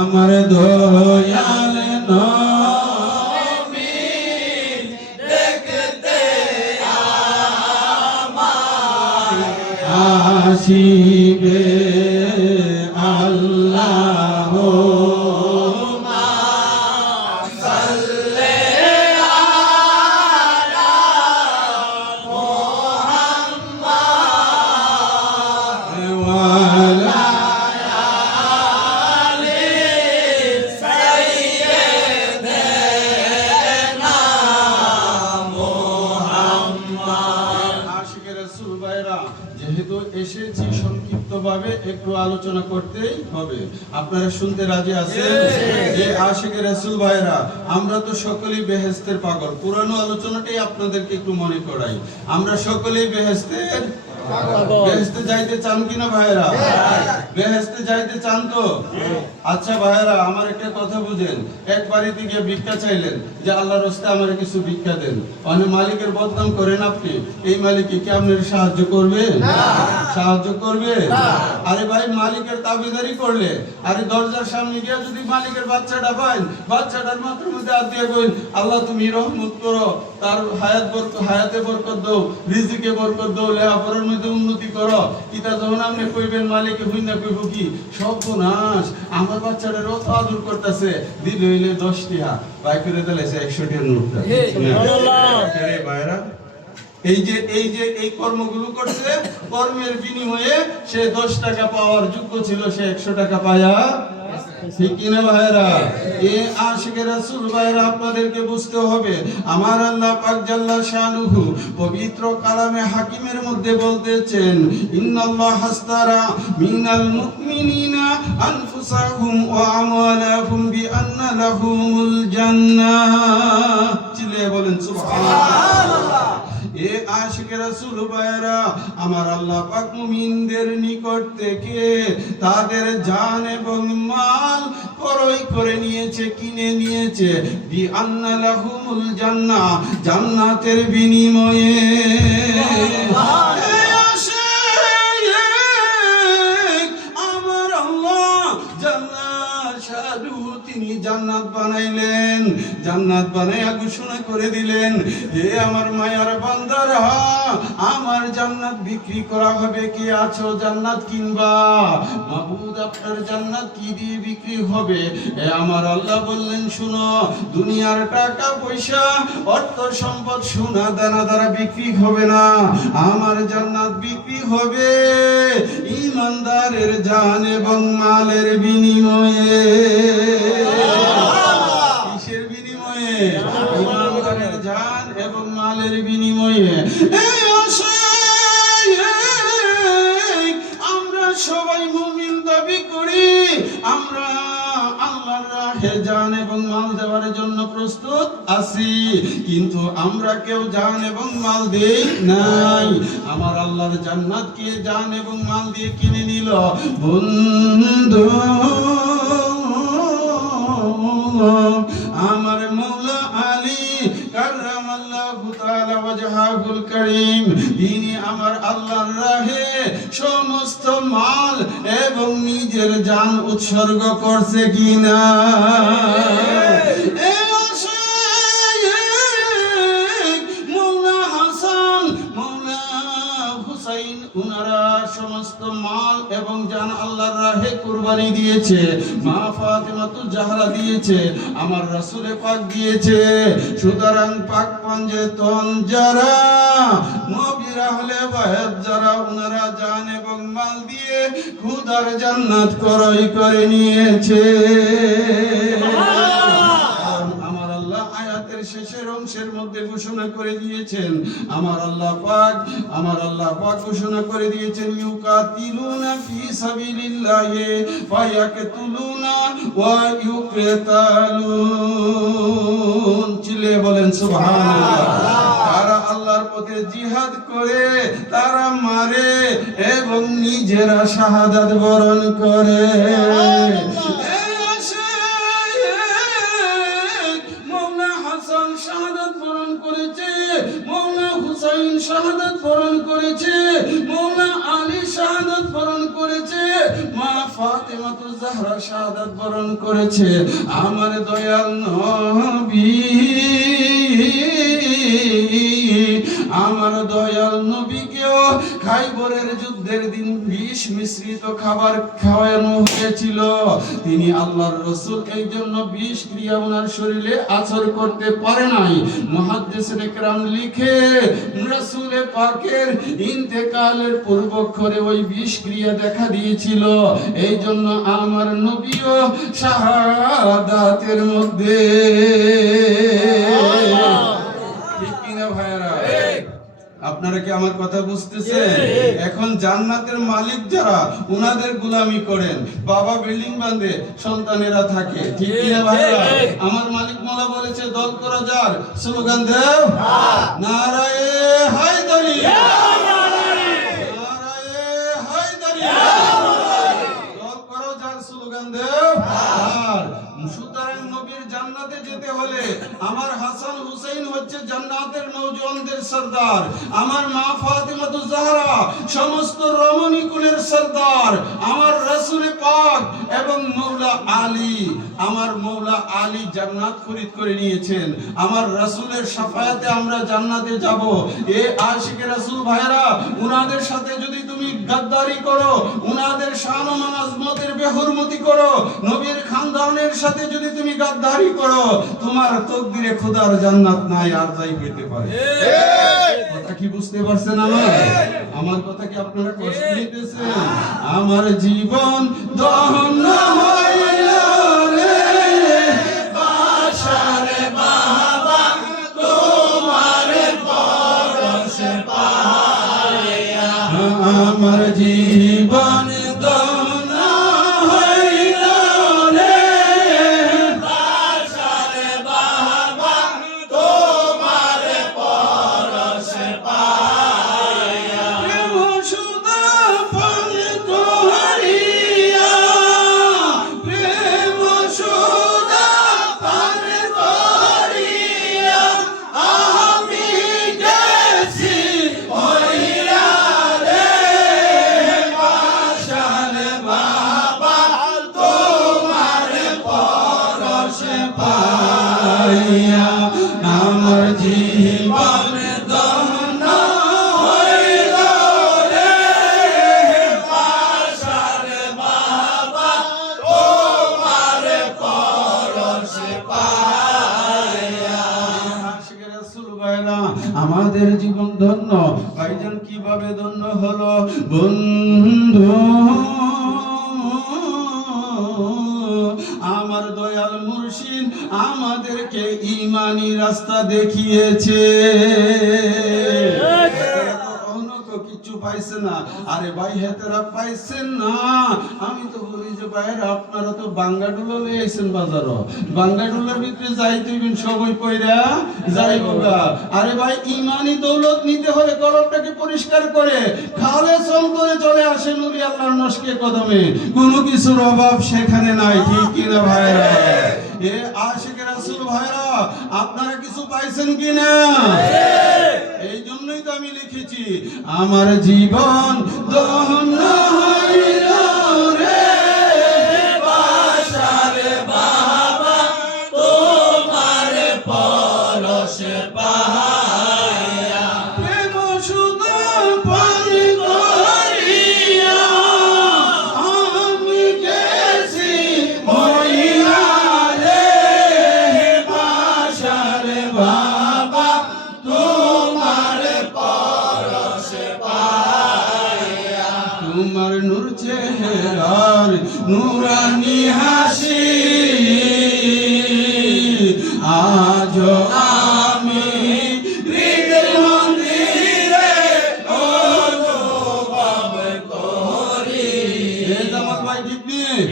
আমার দয়াল নবী দেখতে আমায় আসিবে আল্লাহুম্মা সাল্লি আলা মুহাম্মাদ ওয়া আলা যেহেতু এসেছি সংক্ষিপ্তভাবে একটু আলোচনা করতেই হবে। আপনারা শুনতে রাজি আছেন? যে আশিকে রাসূল ভাইরা, আমরা তো সকলেই বেহেশতের পাগল। পুরানো আলোচনাটাই আপনাদেরকে একটু মনে করাই। আমরা সকলেই বেহেশতের পাগল। বেহেশতে যাইতে চান কিনা ভাইরা? বেহেশতে যাইতে চান তো? আচ্ছা ভাইরা, আমার একটা কথা বুঝেন। এক বাড়িতে গিয়ে ভিক্ষা চাইলেন যে আল্লাহর রাস্তায় আমারে কিছু ভিক্ষা দেন, অনেক মালিকের বদনাম করেন আপনি, এই মালিক কি আপনার সাহায্য করবে? সাহায্য করবে? আরে ভাই, মালিকের তাবেদারি করলে, আরে দরজার সামনে গিয়ে যদি মালিকের বাচ্চাটা পান, বাচ্চাটার মাথার মধ্যে হাত দিয়ে কইন, আল্লাহ তুমি রহমত করো, তার হায়াতে বরকত দাও, রিজিকে বরকত দাও, লেখাপড়ার মধ্যে উন্নতি করো। ইতা যখন আপনি কইবেন মালিকে হইনা কইব কি সর্বনাশ, আমার বাচ্চাটার অত আদর করতেছে, দিল হইলে 10 টাকা, বাই করে দিলেছে 100 টাকার নোটটা। আরে ভাইরা, এই যে এই কর্মগুলো করছে, কর্মের বিনিময়ে সে 10 টাকা পাওয়ার যোগ্য ছিল, সে 100 টাকা পায়া ঠিক কিনা ভাইরা? এ আশিকে রাসূল ভাইরা আপনাদেরকে বুঝতে হবে, আমার আল্লাহ পাক জাল্লা শানুহু পবিত্র কালামে হাকিমের মধ্যে বলতেছেন, ইন্নাল্লাহ হাস্তারা মিনাল মুমিনিনা আনফুসাহুম ওয়া আমওয়ালাহুম বিআন্না লাহুমুল জান্নাহ। চিল্লিয়ে বলেন সুবহানাল্লাহ। এ আশিকে রাসূল ভাইরা, আমার আল্লাহ পাক মুমিনদের নিকট থেকে তাদের জান এবং মাল ক্রয় করে নিয়েছে, কিনে নিয়েছে, বিআন্না লাহুমুল জান্নাহ, জান্নাতের বিনিময়ে। আমার আল্লাহ জান্নাত শাদু তিনি জান্নাত বানাইলেন, জান্নাত বানাইয়া ঘোষণা করে দিলেন, হে আমার মায়ার বান্দারা, আমার জান্নাত বিক্রি করা হবে, কে আছো জান্নাত কিনবা? মাবুদ আপনার জান্নাত কি দিয়ে বিক্রি হবে? আমার আল্লাহ বললেন, শুনো, দুনিয়ার টাকা পয়সা অর্থ সম্পদ সোনা দানা দ্বারা বিক্রি হবে না, আমার জান্নাত বিক্রি হবে ঈমানদারের জান এবং মালের বিনিময়ে। কিসের বিনিময়ে? ঈমানদারের জান এবং মালের বিনিময়ে। আমরা সবাই মুমিন দাবি করি, আমরা আল্লাহর রাহে জান এবং মাল দেওয়ার জন্য প্রস্তুত আছি, কিন্তু আমরা কেউ জান এবং মাল দেই নাই। আমার আল্লাহর জান্নাত কে জান এবং মাল দিয়ে কিনে নিল? বন্ধু আমার মৌলা আলী কাররামাল্লাহু তাআলা ওয়াজহাহুল কারীম, তিনি আমার আল্লাহর রাহে সমস্ত মাল এবং নিজের জান উৎসর্গ করছে কিনা? মৌলা হাসান, মৌলা হুসাইন, উনারা সমস্ত মাল এবং জান আল্লাহর রাহে কুরবানি দিয়েছে। মা ফাতেমাতুজ জাহরা দিয়েছে, আমার রাসূলে পাক দিয়েছে। সুতরাং পাক পঞ্জেতন যারা, নবীর আহলে বাইত যারা, উনারা জান এবং মাল দিয়ে খোদার জান্নাত ক্রয় করে নিয়েছে। আমার আল্লাহ আয়াতের শেষের অংশের মধ্যে ঘোষণা করে দিয়েছেন, আমার আল্লাহ পাক ঘোষণা করে দিয়েছেন, ইউকাতিলুনা ফি সাবিলিল্লাহি ফায়াকতুলুনা ওয়া ইউকতালুন। চিল্লিয়ে বলেন সুবহানাল্লাহ। তারা আল্লাহর পথে জিহাদ করে, তারা মারে এবং নিজেরা শাহাদাত বরণ করে। মৌলা হাসান শাহাদাত বরণ করেছে, মৌলা হুসাইন শাহাদাত বরণ করেছে, মৌলা আলী শাহাদাত বরণ করেছে, মা ফাতেমাতুজ জাহরা শাহাদাত বরণ করেছে। আমার দয়াল নবী, আমার দয়াল নবীকেও খাইবরের যুদ্ধের দিন বিষ মিশ্রিত খাবার খাওয়ানো হয়েছিল। তিনি আল্লাহর রাসূল, এই জন্য বিষ ক্রিয়া ওনার শরীরে আছর করতে পারে নাই। মুহাদ্দিসিনে কেরাম লিখে, রাসূলে পাকের ইন্তেকালের পূর্বক্ষরে ওই বিষ ক্রিয়া দেখা দিয়েছিল। এই জন্য আমার নবীও শাহাদাতের মধ্যে। ঠিক কিনা ভাইরা? আপনারা কি আমার কথা বুঝতেছেন? এখন জান্নাতের মালিক যারা, উনাদের গোলামি করেন, বাবা বিল্ডিং বাঁধে, সন্তানেরা থাকে। ঠিক কিনা ভাইরা? আমার মালিক মাওলা বলেছে, দল করো যার, স্লোগান দেও, নারায়ে হায়দারি, নারায়ে হায়দারি, দল করো যার, স্লোগান দেও। আর সুতরাং নবীর জান্নাতে যেতে হলে আমার হাসান হুসাইন হচ্ছে জান্নাতের নওজওয়ানদের সরদার, আমার মা ফাতেমাতুজ জাহরা সমস্ত রমণী কুলের সরদার, আমার রাসূলে পাক এবং মৌলা আলী, আমার মৌলা আলী জান্নাত খরিদ করে নিয়েছেন। আমার রাসূলের শাফায়াতে আমরা জান্নাতে যাব। এ আশিকে রাসূল ভাইরা, উনাদের সাথে যদি তুমি গাদ্দারি করো, উনাদের শান ও আজমতের বেহুরমতি করো, নবীর খানদানের সাথে যদি তুমি গাদ্দারি করো, তোমার তকদিরে খোদার জান্নাত নাই, আর যাই পেতে পারে। কথা কি বুঝতে পারছেন? আমার কথা কি আপনারা কষ্ট নিতেছেন? আমার জীবন দহন হইল আমাদের জীবন ধন্য। ভাইজান কিভাবে ধন্য হলো বন্ধু? আমার দয়াল মুর্শিদ আমাদেরকে ঈমানি রাস্তা দেখিয়েছে। কিছু পাইছে না, আরে ভাই হেতেরা পাইছেন না। আমি তো বলি যে ভাইয়ের আপনারা তো বাঙ্গাডুলো লইছেন বাজারও, বাঙ্গাডুলোর ভিতরে যাইতেইবেন সবই কইরা যাইবগা। আরে ভাই ঈমানি দৌলত নিতে হলে কলবটাকে পরিষ্কার করে খালেস অন্তরে চলে আসেন ওলি আল্লাহর নশকে কদমে। কোনো কিছুর অভাব সেখানে নাই, ঠিক কিনা ভাইরা? এ আশিক রাসূল ভাইরা, আপনারা কিছু পাইছেন কিনা? এই জন্যই তো আমি লিখেছি, আমার জীবন ধন্য হইল রে বাসার বাবা তোমার পরশে পাইয়া, প্রেম সুধা পান করিয়া আমি গেছি মরিয়া রে বাসার বাবা তোমার পরশে পাইয়া, তোমার নূর চেহারার নূরানি হাসি আজ আমি হৃদয় মন্দিরে অনুভব করি। এ জামাল ভাই ঠিক নেই?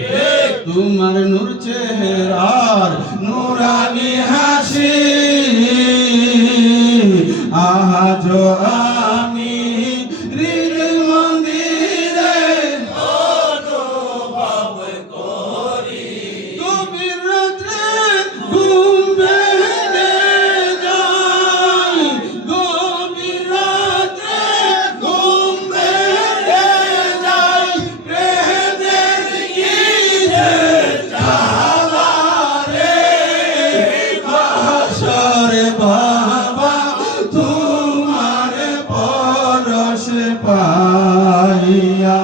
তোমার নূর চেহারার নূরানি হাসি আজ আমি হৃদয় মন্দিরে অনুভব করি। গভীর রাত্রে ঘুম ভেঙে যায়, গভীর রাত্রে ঘুম ভেঙে যায়, প্রেমের ঈদের জ্বালা রে বাসার বাবা তোমার পরশ পাইয়া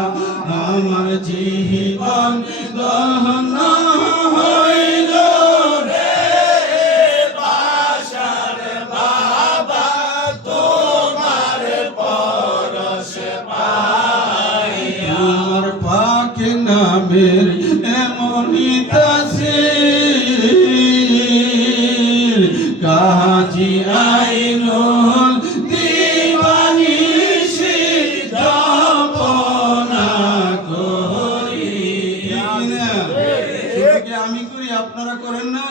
আমার জীবন ধন্য হইল রে বাসার বাবা তোমার পরশে পাইয়া, তোমার পাক নামের এমনই তাসির কাজী আইনুল দিবানিশি যাপনা করি। শুধু কি আমি করি, আপনারা করেন না?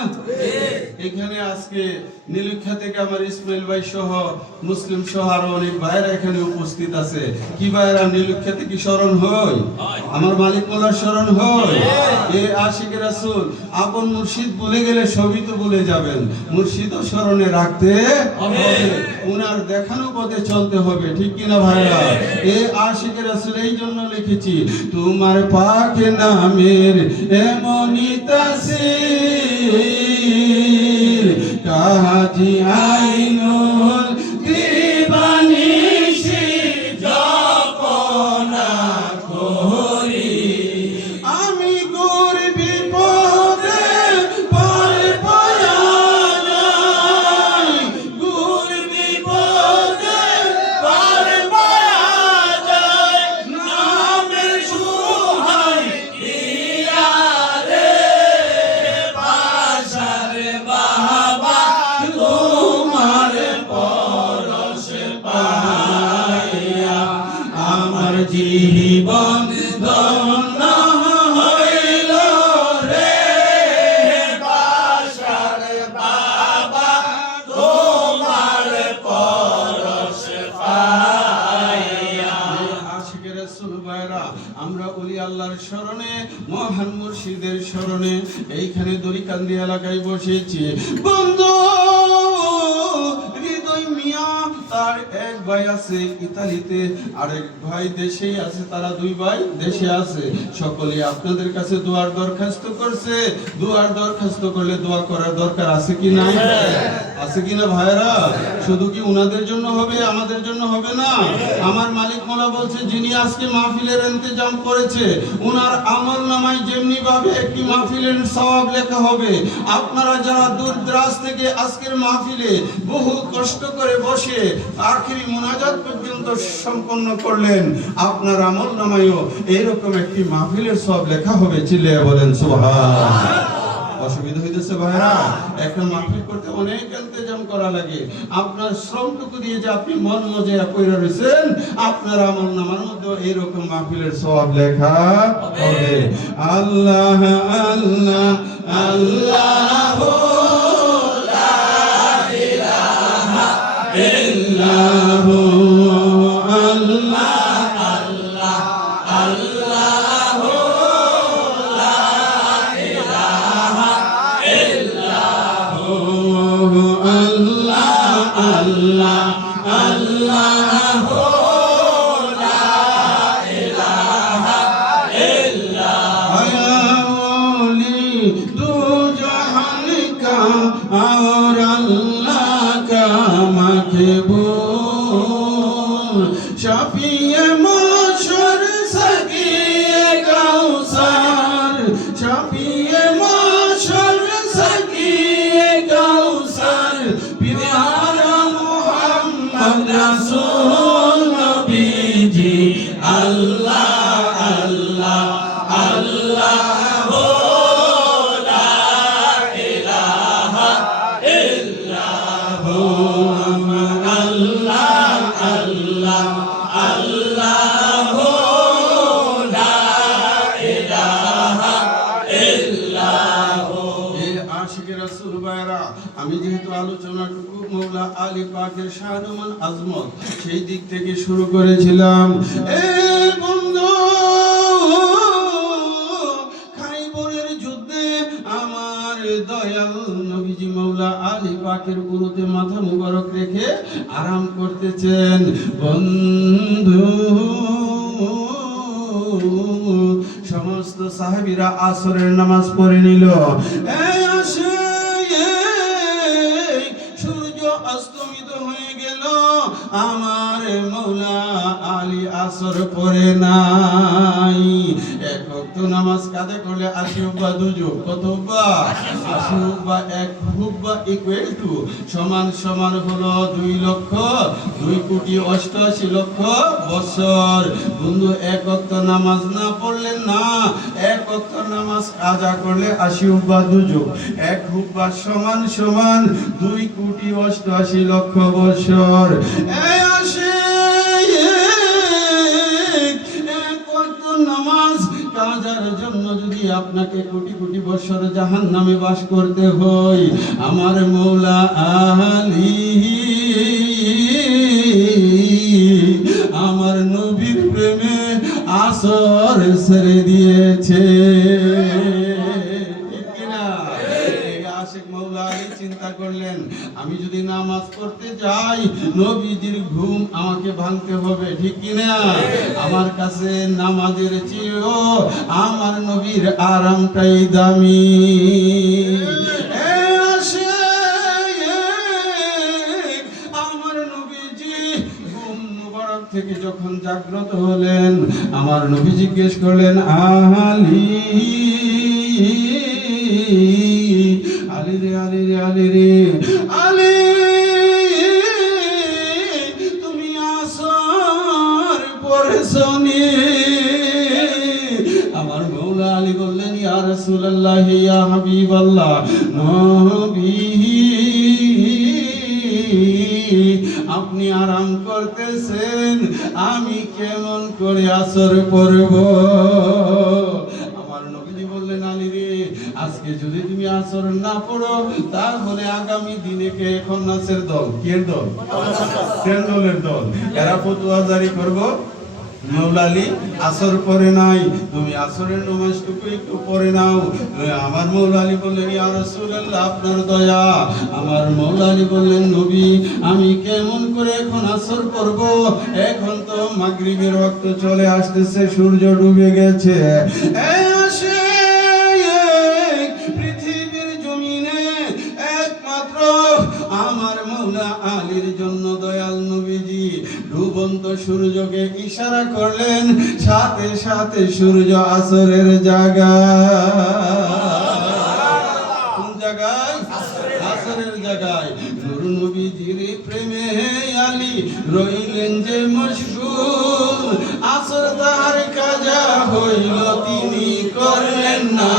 এখানে আজকে নীলক্ষা থেকে আমার ইসমাইল ভাই সহ মুসলিম সহ আরো অনেক ভাইরা এখানে উপস্থিত আছে। কি ভাইরা নীলক্ষা থেকে স্মরণ হয়? আমার মালিক মোল্লার স্মরণ হয়? এ আশিক রাসূল আপন মুর্শিদ ভুলে গেলে সবই তো ভুলে যাবেন, মুর্শিদও স্মরণে রাখতে হবে, উনার দেখানো পথে চলতে হবে, ঠিক কিনা ভাইরা? এ আশিক রাসূল এই জন্য লিখেছি, তোমার পাক নামের এমনই তাসির কাজী আইনুল দিবানিশি যাপনা করি। আমি গোর বিপদে পার পায়া যাই, গোর বিপদে পার পায়া যায়, নামের সুহাই ইয়া রে বাসার বাবা তোমার পরশে পাইয়া, আমার জীবন ধন্য হইল রে বাসার বাবা তোমার পরশে পাইয়া। আশিক রাসূল ভাইরা, আমরা ওলি আল্লাহর শরণে মহান মুর্শিদের শরণে এইখানে দড়িকান্দি এলাকায় বসেছি। বন্ধু হৃদয় মিয়া তার এক ভাই আছে ইতালিতে, আরেক ভাই দেশেই আছে, তারা দুই ভাই দেশে আছে। সকলে আপনাদের কাছে দোয়ার দরখাস্ত করছে। দোয়ার দরখাস্ত করলে দোয়া করার দরকার আছে কি নাই? আছে কিনা ভাইরা? শুধু কি উনাদের জন্য হবে, আমাদের জন্য হবে না? আমার মালিক মোলা বলছে যিনি আজকে মাহফিলের ইন্তজাম করেছে ওনার আমল নামায় যেমনি ভাবে একটি মাহফিলের সওয়াব লেখা হবে, আপনারা যারা দূর দরাজ থেকে আজকের মাহফিলে বহু কষ্ট করে বসে আখিরি মুনাজাত পর্যন্ত সম্পন্ন করলেন, আপনার আমল নামায়ও এইরকম একটি মাহফিলের সওয়াব লেখা হবে। চিল্লায়া বলেন সুবহান। অসুবিধা হইতেছে ভাইরা, একটা মাহফিল করতে অনেক ইন্তজাম করা লাগে। আপনার শ্রমটুকু দিয়ে যে আপনি মন মজা কইরা রইছেন, আপনার আমল নামার মধ্যে এরকম মাহফিলের সওয়াব লেখা হবে। আল্লাহ আল্লাহ আল্লাহু লা ইলাহা ইল্লাহু আল্লাহ আল্লাহ আল্লাহু লা ইলাহা ইল্লাহু আল্লাহ আল্লাহ আল্লাহু লা ইলাহা ইল্লাহু ইয়া ওলি দু জাহান কা और अल्लाह का मकबूल शफीए माशर सकीए कौसर शफीए माशर सकीए कौसर प्यारा मोहम्मद रसूल नबी जी अल्लाह अल्लाह अल्लाह আমি যেহেতু আলোচনাটুকু মৌলা আলী পাকের শাহরুমান আজমত সেই দিক থেকে শুরু করেছিলাম। বন্ধু, খাইবরের যুদ্ধে আমার দয়াল নবীজি মৌলা আলী পাকের উরুতে মাথা মুবারক রেখে আরাম করতেছেন। বন্ধু, সমস্ত সাহাবীরা আসরের নামাজ পড়ে নিল। সূর্য অস্তমিত হয়ে গেল, আমার মৌলা আলী আসর পড়ে নাই। এক ওয়াক্ত নামাজ কাদা করলে ৮০ হুব্বা দুজুব, কত হুব্বা? ৮০ হুব্বা, এক হুব্বা ইকুয়াল টু সমান সমান হলো ২,২,৮৮,০০০,০০০ বছর। বন্ধু, এক ওয়াক্ত নামাজ না পড়লেন না, এক ওয়াক্ত নামাজ কাজা করলে ৮০ হুব্বা দুজুব, এক হুব্বা সমান সমান ২,৮৮,০০০,০০০ বছর। নামাজ কাজার জন্য যদি আপনাকে কোটি কোটি বছর জাহান্নামে বাস করতে হয়, আমার মৌলা আলী আমার নবীর প্রেমে আসর ছেড়ে দিয়েছে। চিন্তা করলেন, আমি যদি নামাজ পড়তে যাই নবীজির ঘুম আমাকে ভাঙতে হবে, ঠিক কিনা? আমার কাছে নামাজের চেয়েও আমার নবীর আরামটাই দামি। আমার নবীজি ঘুম মুবারক থেকে যখন জাগ্রত হলেন, আমার নবী জিজ্ঞেস করলেন, আলী আলী রে আলী রে আলী রে আলী, তুমি আসর পড়েছনি? আমার মৌলা আলী বললেন, ইয়া রাসূলুল্লাহ, ইয়া হাবিবাল্লাহ, নবী আপনি আরাম করতেছেন, আমি কেমন করে আসর পড়ব? আজকে যদি তুমি আসর না পড়ো তাহলে আগামী দিনে কে খন্নাসের দল, কে দল? কোন দলের দল? এরা ফতোয়া জারি করবো, মৌলা আলী আসর পড়ে নাই, তুমি আসরের নামাজটুকু একটু পড়ে নাও। আমার মৌলা আলী বললেন, ইয়া রাসূলুল্লাহ, আপনার দয়া। আমার মৌলা আলী বললেন, নবী আমি কেমন করে এখন আসর পড়ব? এখন তো মাগরিবের ওয়াক্ত চলে আসতেছে, সূর্য ডুবে গেছে। আমার মৌলা আলীর জন্য দয়াল নবীজি ডুব ডুবন্ত সূর্যকে ইশারা করলেন, সাথে সাথে সূর্য আসরের জায়গায়, কোন জায়গায়? আসরের জায়গায়। নূর নবীজির প্রেমে আলী রইলেন যে মশগুল, আসর তাহার কাজা হইল তিনি করলেন না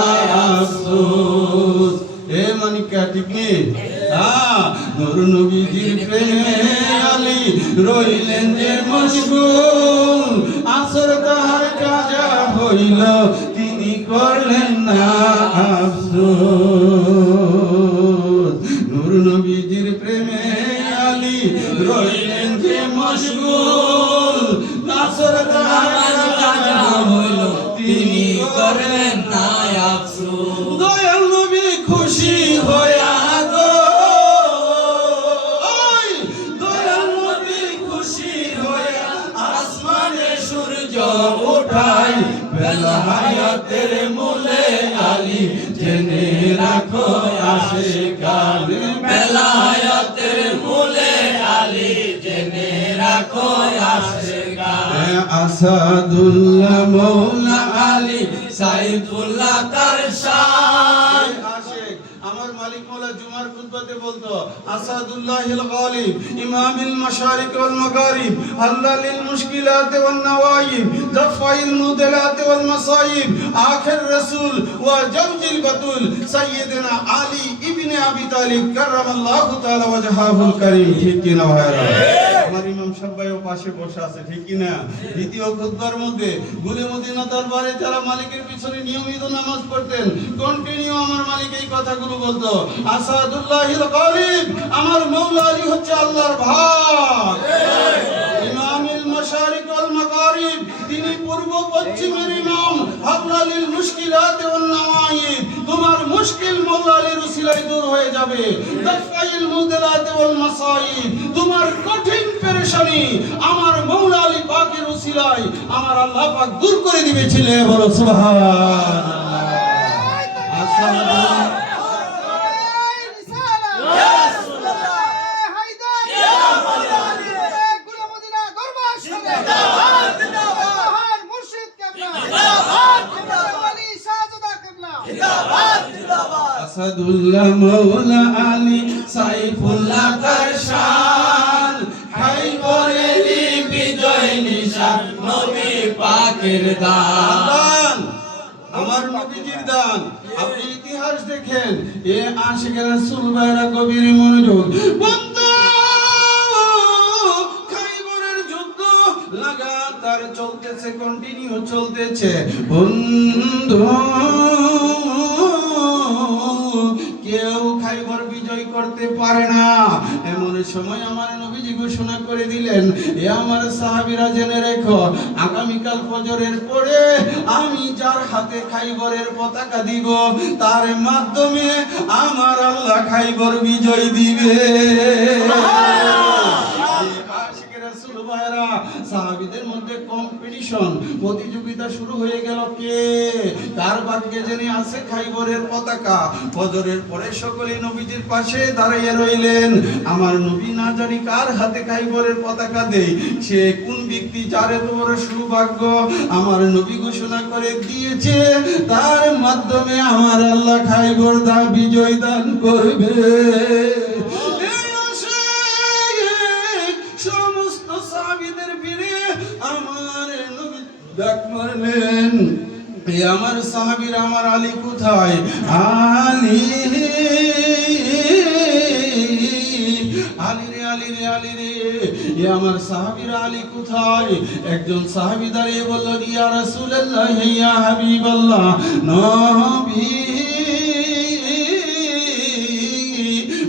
আফসোস। এ মানিকা ঠিক নেই? নূর নবীজির প্রেমে আলী রইলেন যে মশগুল, আসর তাহার কাজা হইল তিনি করলেন না আফসোস। নূর নবীজির প্রেমে আলী রইলেন যে মশগুল, আসর তাহার কাজা হইল তিনি করলেন না আফসোস। দয়াল নবী খুশি হইয়া গো, দয়াল নবী খুশি হইয়া আসমানে সূর্য উঠাই, বেলায়েতের মূলে আলী জেনে রাখো আশিকান, বেলায়েতের মূলে আলী জেনে রাখো আশিকান। আসাদুল্লাহ মৌলা আলী সাইফুল্লাহ কারশান। আমার মালিক মৌলা জুমার খুতবাতে বলতো, আসাদুল্লাহিল গালিব ইমামিল মাশারিক ওয়াল মাগারিব, হাল্লালিল মুশকিলাত ওয়ান নওয়াইব, দাফাইল মুদলাত ওয়াল মাসাইব, আখির রাসূল ওয়া জাওজিল বাতুল সাইয়্যিদনা আলী ইবনে আবি তালিব কাররামাল্লাহু তাআলা ওয়াজহাহুল কারীম। ঠিক কি না ভাইরা? আমার ইমাম সাহেবও পাশে বসে আছে, ঠিক কি না? দ্বিতীয় খুতবার মধ্যে গুলে মদিনা দরবারে যারা মালিকের পিছনে নিয়মিত নামাজ পড়তেন, কন্টিনিউ আমার মালিক এই কথাগুলো বলতো, আসাদুল্লাহিল গালিব, আমার মওলা আলী হচ্ছে আল্লাহর ভাই, ইমামিল মাশারিক ওয়াল মাগারিব, তিনি পূর্ব পশ্চিমের ইমাম, হাল্লালিল মুশকিলাত ওয়ান নওয়াইব, তোমার মুশকিল মওলা আলীর উসিলায় দূর হয়ে যাবে, দাফাইল মুদলাত ওয়াল মাসাইব, তোমার কঠিন পেরেশানি আমার মওলা আলী পাকের উসিলায় আমার আল্লাহ পাক দূর করে দিবে। ছিলে বলো সুবহানাল্লাহ। আসসালামু আসাদুল্লাহ মৌলা আলী সাইফুল্লাহ কারশান, খাইবরেরই বিজয় নিশান নবী পাকের দান, আমার নবীজির দান। আপনি ইতিহাস দেখেন, এ আশিকের রাসূল ভাইরা গভীর মনোযোগ। বন্ধু, খাইবরের যুদ্ধ লাগাতার চলতেছে, কন্টিনিউ চলতেছে বন্ধু, কেউ খাইবর বিজয় করতে পারে না। এমন সময় আমার নবীজি ঘোষণা করে দিলেন, এ আমার সাহাবীরা জেনে রেখো, আগামীকাল ফজরের পরে আমি যার হাতে খাইবরের পতাকা দিব, তার মাধ্যমে আমার আল্লাহ খাইবর বিজয় দিবে। সাহাবীদের মধ্যে কম্পিটিশন, প্রতিযোগিতা শুরু হয়ে গেল, কে কার ভাগ্যে জেনে আছে খাইবরের পতাকা। ফজরের পরে সকলে নবীজির পাশে দাঁড়িয়ে রইলেন, আমার নবী না জানি কার হাতে খাইবরের পতাকা দেয়, সে কোন ব্যক্তি, যার এত বড় সৌভাগ্য আমার নবী ঘোষণা করে দিয়েছে, তার মাধ্যমে আমার আল্লাহ খাইবর বিজয় দান করবে। সমস্ত সাহাবীদের ভিড়ে আমার নবী ডাক মারলেন, এ আমার সাহাবীরা, আমার আলী কোথায়? আলী, আলী রে, আলী রে, আলী রে, এ আমার সাহাবীরা, আলী কোথায়? একজন সাহাবী দাঁড়িয়ে বলল, ইয়া রাসূলুল্লাহ, ইয়া হাবিবাল্লাহ, নবী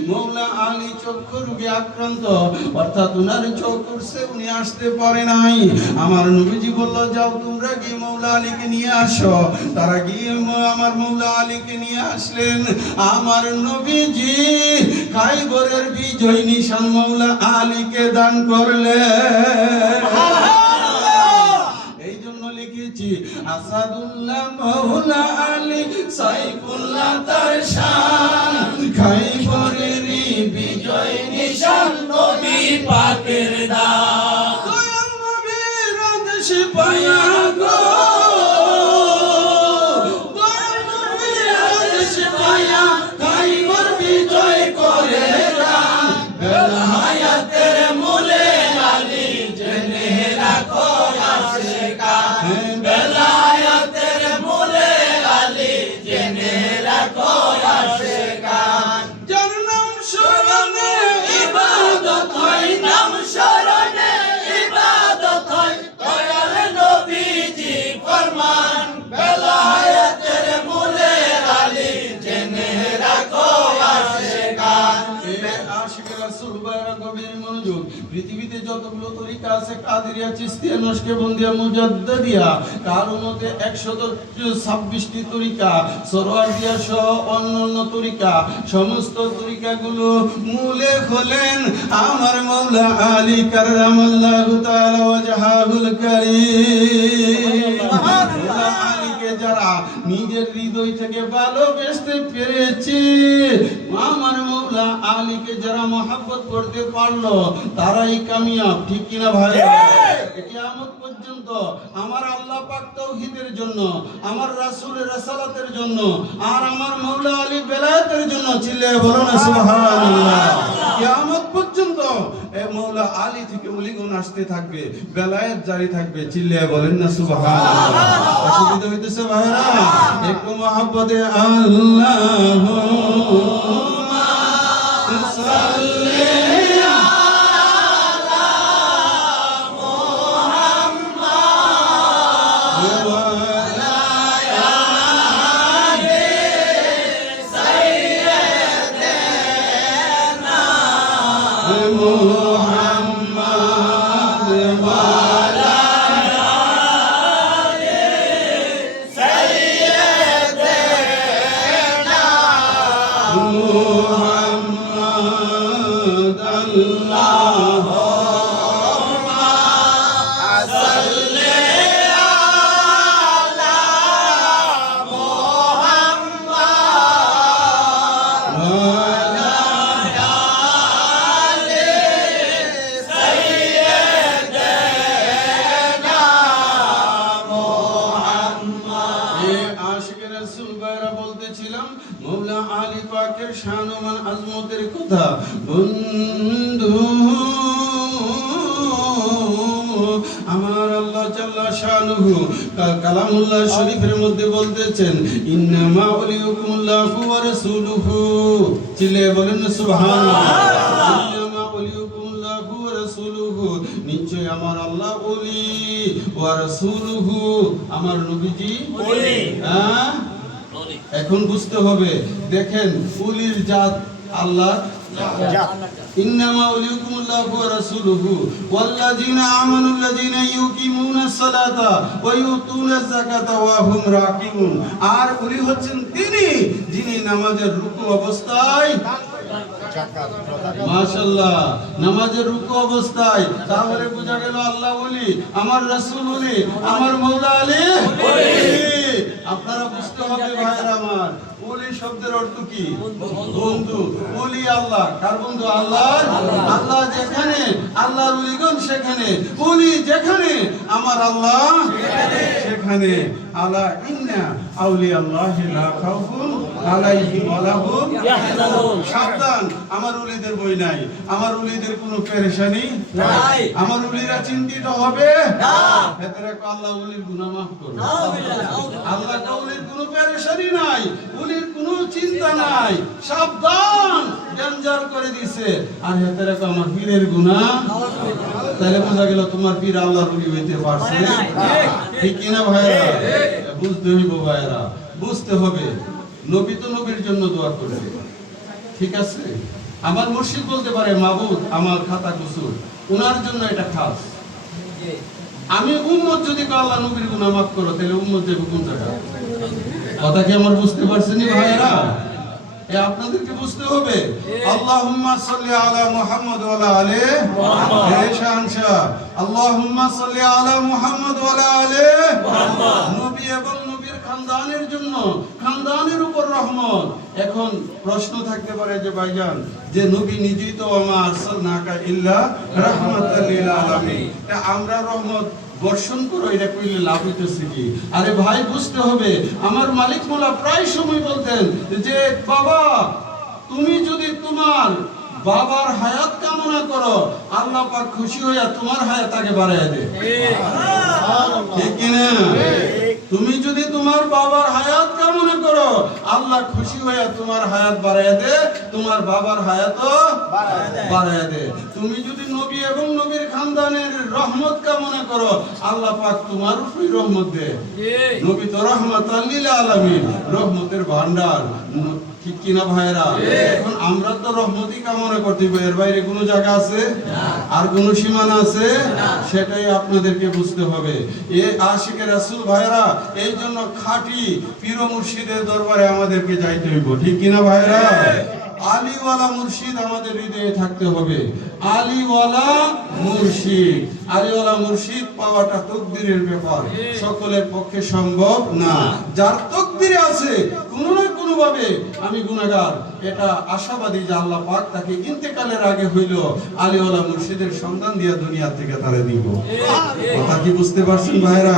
মওলা আলী চক্ষু রোগে আক্রান্ত, অর্থাৎ উনার চোখ উঠছে, উনি আসতে পারে নাই। আমার নবীজি বলল, যাও তোমরা গিয়ে মওলা আলীকে নিয়ে আসো। তারা গিয়ে আমার মওলা আলীকে নিয়ে আসলেন। আমার নবীজি খাইবরের বিজয় নিশান মওলা আলীকে দান করলেন। এই জন্য লিখেছি, আসাদুল্লাহ মওলা আলী সাইফুল্লাহ কারশান, খাইবরের বিজয় নিশান নবী পাকের দান। মনোযোগ। পৃথিবীতে যতগুলো তরিকা আছে, কাদেরিয়া, চিশতিয়া, নকশবন্দিয়া, মুজাদ্দিদিয়া, কারো মতে 126টি তরিকা, সোহরাওয়ার্দিয়া সহ অন্যান্য তরিকা, সমস্ত তরিকাগুলো মূলে হলেন আমার মাওলা আলী কাররামাল্লাহু তাআলা ওয়াজহাহুল কারীম। মাওলা আলীকে যারা নিজের হৃদয় থেকে ভালোবাসতে পেরেছে, আমার মাওলা আলীকে যারা মহব্বত করতে পারলো, তারাই কামিয়াব। ঠিক কিনা ভাই? কিয়ামত পর্যন্ত আমার আল্লাহ পাক তাওহীদের জন্য, আমার রাসূলের রিসালাতের জন্য, আর আমার মাওলা আলী বেলায়েতের জন্য চিল্লায়ে বলো না সুবহানাল্লাহ। কিয়ামত পর্যন্ত এই মাওলা আলী থেকে ওলিগণ আসতে থাকবে, বেলায়েত জারি থাকবে। চিল্লায়ে বলেন না সুবহানাল্লাহ। অসুবিধা হইতেছে ভাইরা? একটু মহব্বতে আল্লাহুম্মা সাল্লি বলতেছিলাম মওলা আলী পাকের শান ও মান আজমতের কথা। বন্ধু আমার আল্লাহ জাল্লা শানুহু কালামুল্লাহ শরীফের মধ্যে বলতেছেন, ইন্নামা ওয়ালিয়ুকুমুল্লাহু ওয়া রাসূলুহু। চিল্লায়ে বলেন না সুবহানাল্লাহ। ইন্নামা ওয়ালিয়ুকুমুল্লাহু ওয়া রাসূলুহু, নিশ্চয় আমার আল্লাহ ওলি, ওয়া রাসূলুহু আমার নবীজি ওলি। এখন বুঝতে হবে, দেখেন ওলির জাত আল্লাহ ইন্নামা ওয়ালিয়ুকুমুল্লাহু ওয়া রাসূলুহু ওয়াল্লাযীনা আমানুল্লাযীনা ইউকিমুনাস সালাতা ওয়া ইউতুনাজ যাকাতা ওয়া হুম রাকিউন। আর ওলি হচ্ছেন তিনি যিনি নামাজের রুকু অবস্থায়, মাশাআল্লাহ, নামাজের রুকু অবস্থায়। তাহলে বোঝা গেল আল্লাহ ওলি, আমার রাসূল ওলি, আমার মাওলা আলী ওলি। আপনারা বুঝতে হবে ভাইরা আমার, ওলি শব্দের অর্থ কি? বন্ধু। ওলি আল্লাহ, কার বন্ধু? আল্লাহ। আল্লাহ যেখানে, আল্লাহর ওলিগণ সেখানে, ওলি যেখানে, আমার আল্লাহ সেখানে। আলা ইন্না আউলিয়া আল্লাহি লা খাউফুন আলাইহিম ওয়া লা হুম ইয়াহজানুন। সাবধান, আমার ওলিদের বই নাই, আমার ওলিদের কোনো পেরেশানি নাই, আমার ওলিরা চিন্তিত হবে না। এতে আল্লাহ ওলির গুনাহ মাফ করবে। আল্লাহ ওলির কোনো পেরেশানি নাই, ওলির কোনো চিন্তা নাই, সাবধান, ডেঞ্জার করে দিয়েছে। আর এতে আমার পীরের গুনাহ, তাহলে বোঝা গেল তোমার পীর আল্লাহর ওলি হইতে পারছে। ঠিক কিনা ভাইরা? বুঝতে হইব ভাইরা, বুঝতে হবে। নবী তো নবীর জন্য দোয়া করবে, ঠিক আছে? আমার মুর্শিদ বলতে পারে, মাবুদ আমার খাতা কুসুর, ওনার জন্য এটা খাস। আমি উম্মত যদি আল্লাহ নবীর গুনাহ মাফ করো, তাহলে উম্মত যাবে কোন জায়গায়? কথা কি আমার বুঝতে পারছেনই ভাইরা? আপনাদেরকে বুঝতে হবে। আল্লাহুম্মা সাল্লি আলা মুহাম্মদ ওয়া আলা আলি মুহাম্মদ। শানশা আল্লাহুম্মা সাল্লি আলা মুহাম্মদ ওয়া আলা আলি মুহাম্মদ। নবী এবং নবীর খানদানের জন্য, খানদানের উপর রহমত। এখন প্রশ্ন থাকতে পারে যে ভাইজান, যে নবী নিজেই তো ওয়া মা আরসালনাকা ইল্লা রাহমাতাল লিল আলামিন, আমরা রহমত বর্ষণ করো, এটা কইলে লাভ হইতেছে কি? আরে ভাই বুঝতে হবে, আমার মালিক মোলা প্রায় সময় বলতেন যে বাবা, তুমি যদি তোমার বাবার হায়াত কামনা করো, আল্লাহ পাক খুশি হইয়া তোমার হায়াত আগে বাড়াইয়া দেয়। ঠিক কিনা? তুমি যদি তোমার বাবার হায়াত কামনা করো, আল্লাহ খুশি হইয়া তোমার হায়াত বাড়াইয়া দে, তোমার বাবার হায়াতও বাড়াইয়া দে। তুমি যদি নবী এবং নবীর খানদানের রহমত কামনা করো, আল্লাহ পাক তোমার উপরই রহমত দে। নবী তো রাহমাতাল লিল আলামিন, রহমতের ভান্ডার। ঠিক কিনা ভাইরা? এখন আমরা তো রহমতি কামনা করতে পারি, এর বাইরে কোনো জায়গা আছে আর কোনো সীমানা আছে? সেটাই আপনাদেরকে বুঝতে হবে। এ আশিকে রাসূল ভাইরা, এই জন্য খাঁটি পীর মুর্শিদের দরবারে আমাদেরকে যাইতে হইব, ঠিক কিনা ভাইরা? আলীওয়ালা মুর্শিদ আমাদের হৃদয়ে থাকতে হবে। আলীওয়ালা মুর্শিদ, আলীওয়ালা মুর্শিদ পাওয়াটা তকদিরের ব্যাপার, সকলের পক্ষে সম্ভব না। যার তকদিরে আছে কোনো না কোনো ভাবে, আমি গুনাহগার, এটা আশাবাদী যে আল্লাহ পাক তাকে ইন্তেকালের আগে হইল আলীওয়ালা মুর্শিদের সন্ধান দিয়া দুনিয়া থেকে তারে দিব। কথা কি বুঝতে পারছেন ভাইরা?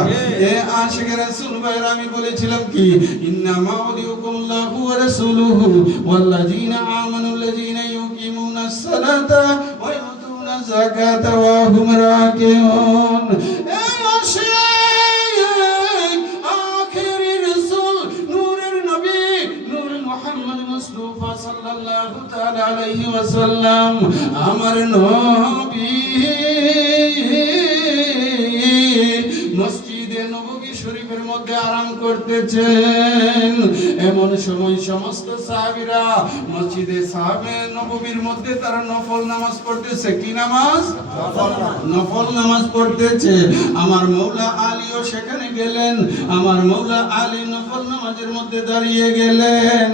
এ আশিকে রাসূল ভাইরা, আমি বলেছিলাম কি, ইন্নামা ওয়ালিউকুমুল্লাহু ওয়া রাসূলুহু ওয়াল্লাযীনা আমানুল্লাযীনা ইউকিমুনাস সালাতা ওয়া ইউতুনাজ যাকাতা ওয়া হুম রাকিউন। এ আশিক আখিরি রাসূল, নূরের নবী, নূর মুহাম্মদ মুস্তাফা সাল্লাল্লাহু তাআলা আলাইহি ওয়াসাল্লাম, আমার নবী মসজিদে নববী শরীফের মধ্যে আরাম করতেছেন। এমন সময় সমস্ত সাহাবীরা মসজিদে সাহাবে নববীর মধ্যে তারা নফল নামাজ পড়তেছে। কি নামাজ? নফল নামাজ পড়তেছে। আমার মৌলা আলীও সেখানে গেলেন, আমার মৌলা আলী নফল নামাজের মধ্যে দাঁড়িয়ে গেলেন।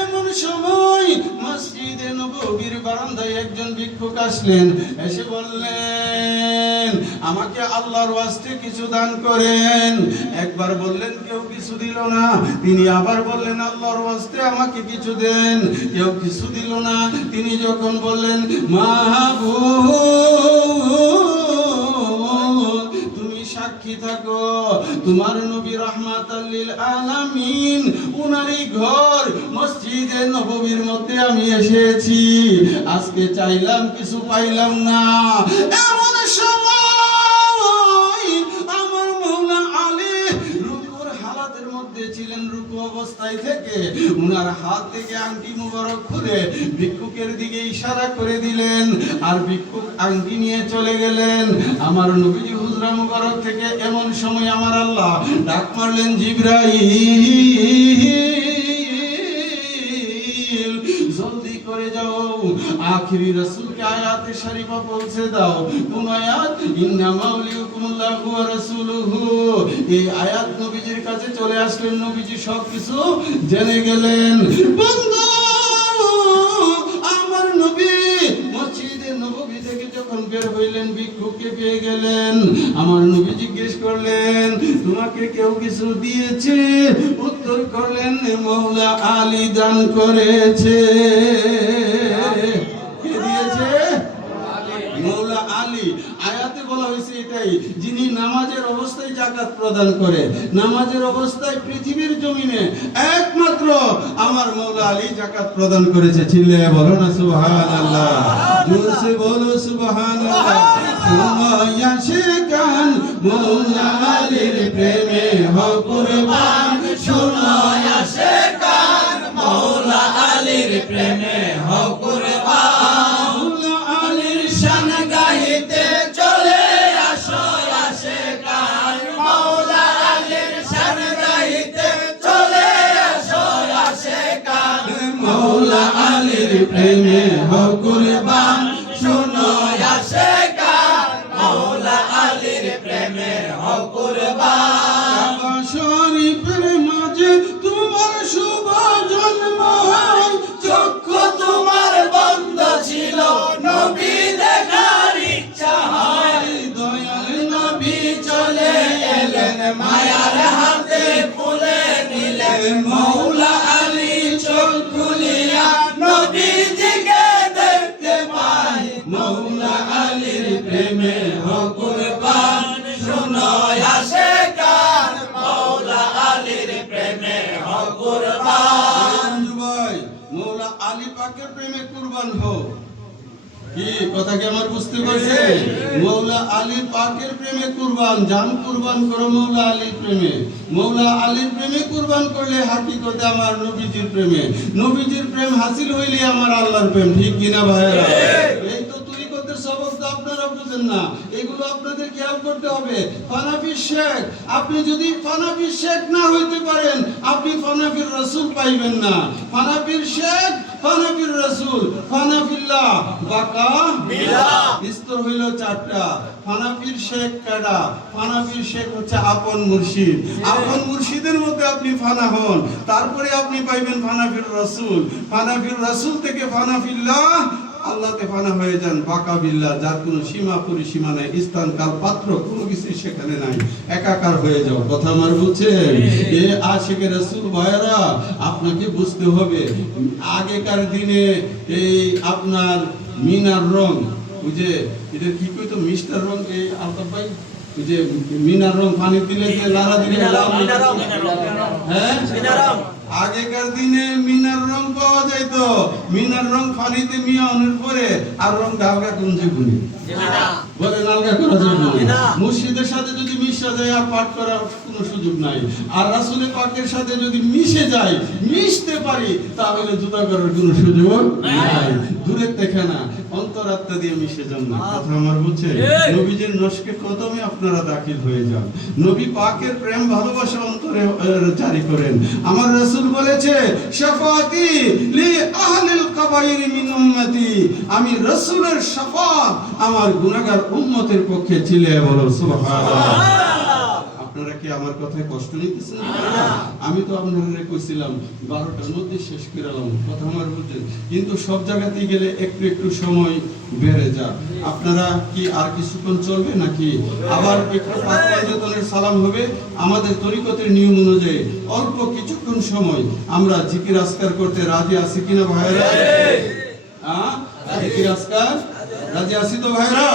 এমন সময় মসজিদে নববীর বারান্দায় একজন ভিক্ষুক আসলেন, এসে বললেন, আমাকে আল্লাহর ওয়াস্তে কিছু দান করেন। একবার বললেন, কেউ কিছু দিল না। তিনি আবার বললেন, আল্লাহর ওয়াস্তে আমাকে কিছু দেন। কেউ কিছু দিল না। তিনি যখন বললেন, মাহবুব, তুমি সাক্ষী থাকো, তোমার নবী রাহমাতাল লিল আলামিন, উনারই ঘর মসজিদে নববীর মধ্যে আমি এসেছি। আজকে চাইলাম কিছু পাইলাম না। এমন সময় আমার মৌলা আলী রুকুর হালাতের মধ্যে ছিলেন। রুকু অবস্থায় থেকে উনার হাত থেকে আংটি মুবারক খুলে ভিক্ষুকের দিকে ইশারা করে দিলেন, আর ভিক্ষুক আংটি নিয়ে চলে গেলেন। আমার নবীজি হুজরা মুবারক থেকে এমন সময় আমার আল্লাহ ডাক মারলেন, জিবরাইল, জলদি করে যাও, আখিরি রাসূলকে আয়াতে শরীফা পৌঁছে দাও। কোন আয়াত? ইন্নামা ওয়ালিউকুমুল্লাহু ওয়া রাসূলুহু। এই আয়াত নবীজির কাছে চলে আসলেন, নবীজি সবকিছু জেনে গেলেন। বন্ধু, আমার নবী মসজিদে নববী থেকে যখন বের হইলেন, ভিক্ষুককে পেয়ে গেলেন। আমার নবী জিজ্ঞেস করলেন, তোমাকে কেউ কিছু দিয়েছে? উত্তর করলেন, মৌলা আলী দান করেছে। কে দিয়েছে? মৌলা আলী। আয়াতে বলা হয়েছে এটাই, যিনি নামাজের অবস্থায় যাকাত প্রদান করে। নামাজের অবস্থায় পৃথিবীর জমিনে একমাত্র আমার মৌলা আলী যাকাত প্রদান করেছে। চিল্লে বলো না সুবহানাল্লাহ, জোরসে বলো সুবহানাল্লাহ। সুমাইয়া শেখান মৌলা আলীর প্রেমে হও কুরবান। সুমাইয়া শেখান মৌলা আলীর প্রেমে হও কুরবান। মৌলা আলীর শান গাইতে চলে আসো আশেকান। মৌলা আলীর শান গাইতে চলে আসো আশেকান। মৌলা আলীর প্রেমে হও কুরবান। শোনো আশেকান মৌলা আলীর প্রেমে হও কুরবান। কাবা শরীফের মাঝে তোমার শুভ জন্ম হয়। চক্ষু তোমার বন্ধ ছিল, নবী দেখার ইচ্ছা হয়। দয়াল নবী চলে এলেন, মায়ার হাতে তুলে নিলেন। মৌলা আলী চোখ খুলিয়া নবীজিকে দেখতে পায়। মৌলা আলীর প্রেমে হও কুরবান। শোনো আশেকান মৌলা আলীর প্রেমে হও কুরবান। ভাই, মৌলা আলী পাকের প্রেমে কুরবান হও। কি কথা কি আমার বুঝতে পারছে? মৌলা আলী পাকের প্রেমে কুরবান, জান কুরবান করো মৌলা আলীর প্রেমে। মৌলা আলীর প্রেমে কুরবান করলে হাকিকতে আমার নবীজির প্রেমে। নবীজির প্রেম হাসিল হইলে আমার আল্লাহর প্রেম। ঠিক কিনা ভাইরা? এই তো তরিকতের সবক তো আপনারা বুঝেন না। এগুলো আপনাদের খেয়াল করতে হবে। ফানাফি শেখ, আপনি যদি ফানাফি শেখ না হইতে পারেন, আপনি ফানাফির রাসূল পাইবেন না। ফানাফির শেখ, ফানাফির রাসূল, ফানাফিল্লাহ বাকা বিল্লাহ। স্তর হইল চারটা। ফানাফির শেখ কাডা? ফানাফির শেখ হচ্ছে আপন মুর্শিদ। আপন মুর্শিদের মধ্যে আপনি ফানা হন, তারপরে আপনি পাইবেন ফানাফির রাসূল। ফানাফির রাসূল থেকে ফানাফিল্লাহ, আল্লাহতে ফানা হয়ে যান বাকা বিল্লাহ, যার কোনো সীমা পরিসীমা নাই, স্থান কাল পাত্র কোনো কিছু সেখানে নাই, একাকার হয়ে যাও। কথা আমার বুঝছেন? এ আশিকে রাসূল ভাইরা, আপনাকে বুঝতে হবে আগেকার দিনে এই আপনার মিনার রং, ওই যে এটা কি কইতো মিস্টার রং, এই আলতাফ ভাই, ওই যে মিনার রং পানি দিলে যে লারা দিলে হ্যাঁ আগেকার দিনে মিনার রং পাওয়া যাইতো। মিনার রং পানিতে মিশানোর পরে আর রং হালকা গুঞ্জে গুনি বলে নালকা করা যাবে না। মুর্শিদের সাথে যদি মিশে যায় আর পাঠ করার কোনো সুযোগ নাই। আর রাসূলের পাকের সাথে যদি মিশে যায়, মিশতে পারি, তাহলে জুতা করার কোনো সুযোগ নাই। দূরের থেকে না, অন্তরাত্মা দিয়ে মিশে যান না। কথা আমার বুঝছেন? নবীজির নশকে কদমে আপনারা দাখিল হয়ে যান। নবী পাকের প্রেম ভালোবাসা অন্তরে জারি করেন। আমার রাসূল বলেছে, শাফাতি লি আহলিল কাবাইর মিন উম্মতি, আমি রাসূলের শাফাত আমার গুনাহগার উম্মতের পক্ষে ছিলে। বলো সুবহানাল্লাহ। আপনারা কি আমার কথায় কষ্ট নিতেছেন? আমি তো আপনারা কইছিলাম 12টার মধ্যে শেষ করলাম, কথা আমার বুঝছেন? কিন্তু সব জায়গাতেই গেলে একটু একটু সময় বেড়ে যায়। আপনারা কি আর কিছুক্ষণ চলবে নাকি আবার একটু পাঁচজনের সালাম হবে? আমাদের তরিকতের নিয়ম অনুযায়ী অল্প কিছুক্ষণ সময় আমরা জিকির আজকার করতে রাজি আছি কিনা ভাইরা? হ্যাঁ, জিকির আজকার রাজি আছি তো ভাইরা?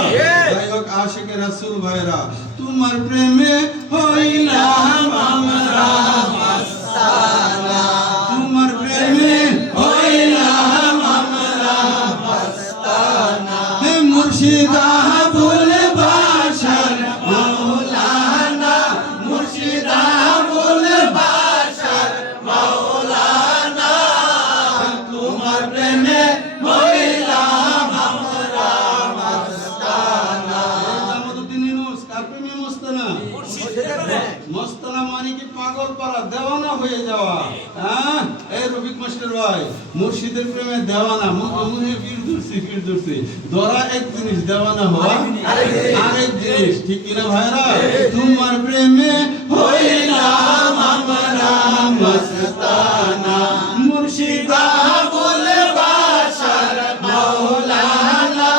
যাই হোক, আশিকে রাসূল ভাইরা, তোমার প্রেমে হইলাম আমরা মাস্তানা, তোমার প্রেমে হইলাম আমরা মাস্তানা, হে মুর্শিদা বলে বাশার মাওলানা, মুর্শিদা বলে বাশার মাওলানা, তোমার প্রেমে হইলাম আমরা মাস্তানা। মস্তানা মানে কি পাগল পারা, দেওয়ানা হয়ে যাওয়া। হ্যাঁ, এই রফিক মাস্টার ভাই, মুর্শিদের প্রেমে দেওয়ানা, মুখে পীর ধরছি, ধরা এক জিনিস, দেওয়ানা হওয়া আরেক জিনিস, ঠিক কিনা ভাইরা? তোমার প্রেমে হইলাম আমরা মস্তানা, মুর্শিদা বলে বাশার মাওলানা,